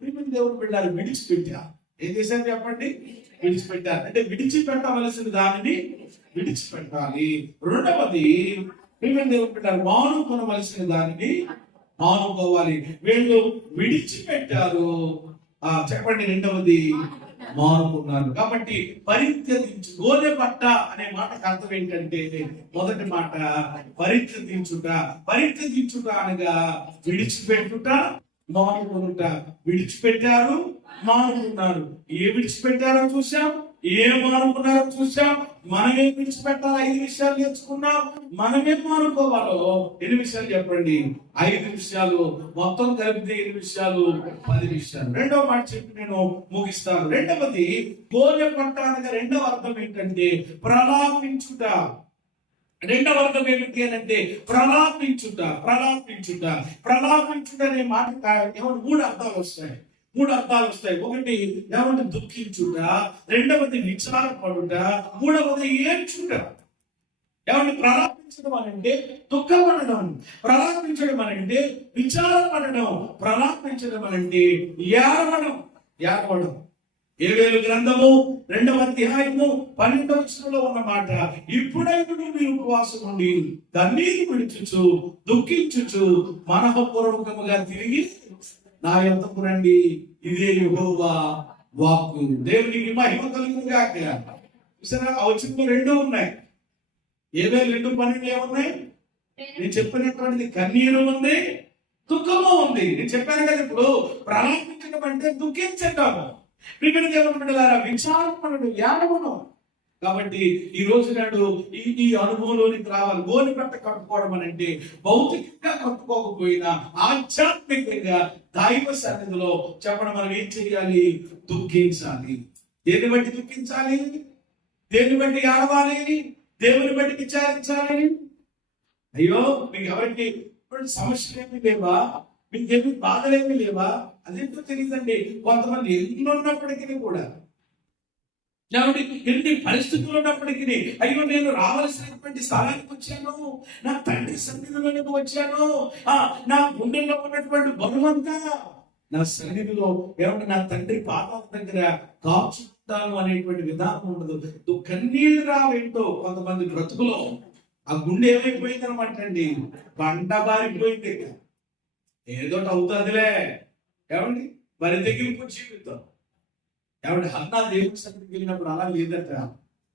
ప్రేమిల దేవుని పిల్లలు విడిచిపెట్టారు. ఏం చేశారు చెప్పండి? విడిచిపెట్టారు. అంటే విడిచిపెట్టవలసిన దానిని విడిచిపెట్టాలి. రెండవది, ప్రేమిల దేవుని పిల్లలు మానుకోవలసిన దానిని మానుకోవాలి. వీళ్ళు విడిచిపెట్టారు. చెప్పండి, రెండవది మానుకున్నారు. కాబట్టి పరిత్యజించు, గోనె పట్ట అనే మాటకు అర్థం ఏంటంటే, మొదటి మాట పరిత్యజించుట. పరిత్యజించుట అనగా విడిచిపెట్టుట, మానుకునుట. విడిచిపెట్టారు, మానుకున్నారు. ఏ విడిచిపెట్టారో చూసాం, ఏ మానుకున్నారో చూసాం. మనమే విడిచిపెట్టాలి. 5 విషయాలు నేర్చుకున్నాం. మనమే మానుకోవాలో ఎన్ని విషయాలు చెప్పండి? 5 విషయాలు. మొత్తం కలిపితే 8 విషయాలు, 10 విషయాలు. రెండవ మాట చెప్పి నేను ముగిస్తాను. రెండవది, గోనె పట్ట అనగా రెండవ అర్థం ఏంటంటే ప్రలాపించుట. రెండవ అర్థం ఏమిటి అని అంటే ప్రలాపించుట. ప్రలాపించుట అనే మాట 3 అర్థాలు వస్తాయి. 3 అర్థాలు వస్తాయి. ఒకటి ఏమంటే దుఃఖించుట, రెండవది విచారపడుట, మూడవది ఏడ్చుట. ఏమంటే ప్రలాపించడం అనంటే దుఃఖపడడం, ప్రలాపించడం అనంటే విచారపడడం, ప్రలాపించడం అనంటే ఏడవడం. యోవేలు గ్రంథము 2వ అధ్యాయము 12వ వచనంలో ఉన్న మాట, ఇప్పుడైనా మీరు ఉపవాసం ఉండి కన్నీరు విడుచుచు దుఃఖించుచు మనఃపూర్వకముగా తిరిగి నా యొద్దకు రండి, ఇదే యెహోవా వాక్కు. దేవునికి మహిమ కలుగును గాక. చూసారా, ఆ వచనంలో 2 ఉన్నాయి. యోవేలు 2:12 ఏమున్నాయి? నేను చెప్పినటువంటి కన్నీరు ఉంది, దుఃఖము ఉంది. నేను చెప్పాను కదా, ఇప్పుడు ప్రలాపించడం అంటే దుఃఖించటము. ప్రియమైన దేవుని బిడ్డలారా, విచారపడడు, ఏడవను. కాబట్టి ఈ రోజు నాడు ఈ అనుభవంలోనికి రావాలి. గోనె పట్ట కట్టుకోవడం అని అంటే భౌతికంగా కట్టుకోకపోయినా ఆధ్యాత్మికంగా దైవ సన్నిధిలో చెప్పడం మనం ఏం చేయాలి? దుఃఖించాలి. దేన్ని బట్టి దుఃఖించాలి? దేన్ని బట్టి ఏడవాలి? దేవుని బట్టి విచారించాలి. అయ్యో, మీకు ఎవరికి సమస్యలు ఏమి లేవా? మీకేమి బాధలేమి లేవా? అదేంటో తెలియదండి. కొంతమంది ఎన్నున్నప్పటికీ కూడా, ఎన్ని పరిస్థితులు ఉన్నప్పటికీ, అయ్యో నేను రావాల్సినటువంటి స్థలానికి వచ్చాను, నా తండ్రి సన్నిధిలోనికి వచ్చాను, నా గుండెల్లో ఉన్నటువంటి బరువంతా నా సన్నిధిలో ఏమంటే నా తండ్రి పాదాల దగ్గర కాచుకుంటాను అనేటువంటి విధానం ఉండదు. కన్నీళ్ళు రావేంటో కొంతమంది బ్రతుకులో ఆ గుండె ఏమైపోయింది అనమాట అండి, బండ బారిపోయింది. ఏదో అవుతుందిలే ఏమండి, మరి తెగింపు జీవితం. ఏమంటే హన్నా దేవుని సన్నిధికి వెళ్ళినప్పుడు అలా లేదట,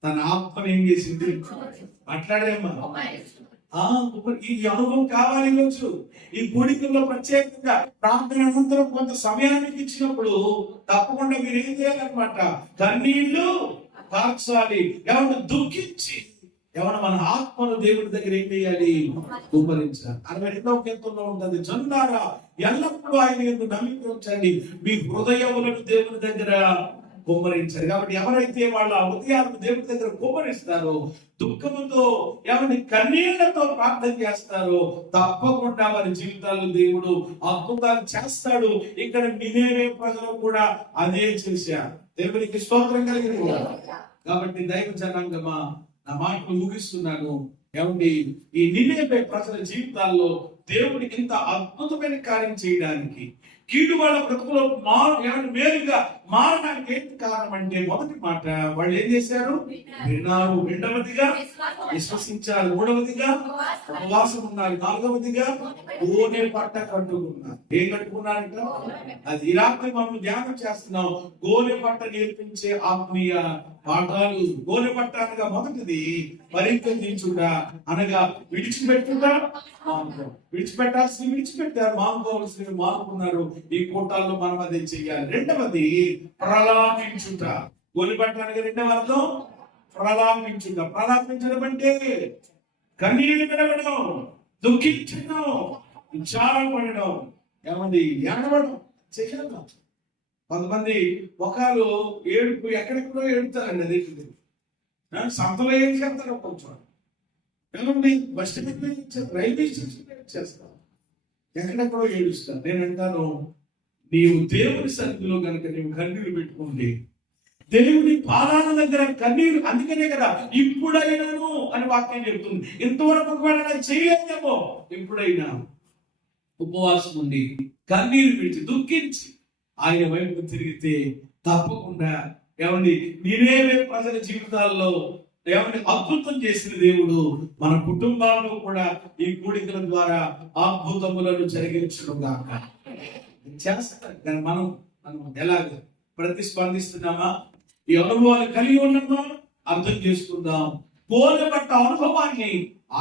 తన ఆత్మను ఏం చేసింది? మాట్లాడేమ్మా. ఈ అనుభవం కావాలి. ఈరోజు ఈ కూడికల్లో ప్రత్యేకంగా ప్రార్థన అనంతరం కొంత సమయానికి ఇచ్చినప్పుడు తప్పకుండా మీరు ఏం చేయాలన్నమాట? కన్నీళ్లు కార్చాలి, ఏమన్నా దుఃఖించి, ఏమన్నా మన ఆత్మను దేవుడి దగ్గర ఏం చేయాలి? కుమ్మరించాలి. 62వ కీర్తనలో ఉంటుంది, జనులారా ఎల్లప్పుడూ ఆయన యందు నమ్మిక ఉంచండి, మీ హృదయములను దేవుని దగ్గర కుమ్మరించారు. కాబట్టి ఎవరైతే వాళ్ళ హృదయాలను దేవుడి దగ్గర కుమ్మరిస్తారో, దుఃఖముతో ఎవరిని కన్నీళ్లతో ప్రార్థన చేస్తారో, తప్పకుండా వారి జీవితాల్లో దేవుడు అద్భుతాలు చేస్తాడు. ఇక్కడ నినేవే ప్రజలు కూడా అదే చేశారు. దేవునికి స్తోత్రం కలిగింది. కాబట్టి దైవ జనాంగమా, నా మాటలు ముగిస్తున్నాను. ఏమండి, ఈ నినేవే ప్రజల జీవితాల్లో దేవుడికి ఇంత అద్భుతమైన కార్యం చేయడానికి, కీడు వాళ్ళ బ్రతుకులో మేలుగా మారడానికి ఏంటి కారణం అంటే, మొదటి మాట వాళ్ళు ఏం చేశారు? విన్నారు. రెండవదిగా విశ్వసించారు. మూడవదిగా ఉపవాసం ఉన్నారు. నాలుగవదిగా గోనె పట్ట కట్టుకున్నారు. ఏం కట్టుకున్నారంట? అది ఈ రాత్రి మనం ధ్యానం చేస్తున్నాం. గోనె పట్ట నేర్పించే ఆత్మీయ పాఠాలు. గోనె పట్ట అనగా మొదటిది పరిత్యజించుట, అనగా విడిచిపెట్టుట. విడిచిపెట్టాల్సింది విడిచిపెట్టారు, మానుకోవాల్సింది మానుకున్నారు. ఈ కూటాల్లో మనం అదే చెయ్యాలి. రెండవది ప్రలాపించుట. గోనెపట్ట అనగా రెండవ అర్థం ప్రలాపించుట. ప్రలాపించడం అంటే కన్నీళ్లు విడవడం, దుఃఖించడం, విచారపడడం, ఏమండి ఏడవడం చేయాలి. కొంతమంది ఒకరు ఏడుపు ఎక్కడెక్కడో ఏడుతారండి. అదే సంతలో ఏం చేస్తారు, కొంచెం ఏమండి బస్ స్టాండ్ రైల్వే స్టేషన్ చేస్తాం, ఎక్కడెక్కడో ఏడుస్తారు. నేను అంటాను, నీవు దేవుని సన్నిధిలో కనుక నీవు కన్నీరు పెట్టుకోండి, దేవుని పాదాల దగ్గర కన్నీరు. అందుకనే కదా ఇప్పుడైనాను అని వాక్యం చెప్తుంది. ఇంతవరకు ఒకవేళ చేయలేదేమో, ఇప్పుడైనా ఉపవాసం ఉండి కన్నీరు పెట్టి దుఃఖించి ఆయన వైపు తిరిగితే తప్పకుండా ఏమండి నినేవే ప్రజల జీవితాల్లో ఏమంటే అద్భుతం చేసిన దేవుడు మన కుటుంబాల్లో కూడా ఈ కూడికల ద్వారా అద్భుతములను జరిగించడం గాక చేస్తారు. కానీ మనం ఎలాగ ప్రతిస్పందిస్తున్నామా? ఈ అనుభవాలు కలిగి ఉన్నామా? అర్థం చేసుకుందాం. పోలబట్ట అనుభవాన్ని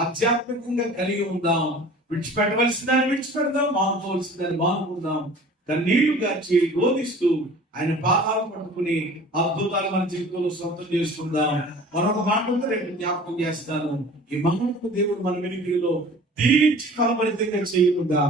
ఆధ్యాత్మికంగా కలిగి ఉందాం. విడిచిపెట్టవలసిందాన్ని విడిచిపెడదాం, మానుకోవలసిందాన్ని మానుకుందాం. కన్నీళ్లు గార్చి రోధిస్తూ ఆయన పాదాలు పట్టుకుని అద్భుతాలు మన జీవితంలో సొంతం చేసుకుందాం. మరొక మాటతో రేపు జ్ఞాపకం చేస్తాను. ఈ మాటకు దేవుడు మన వెనుకలో దీవించి ఫలభరితంగా చేయకుండా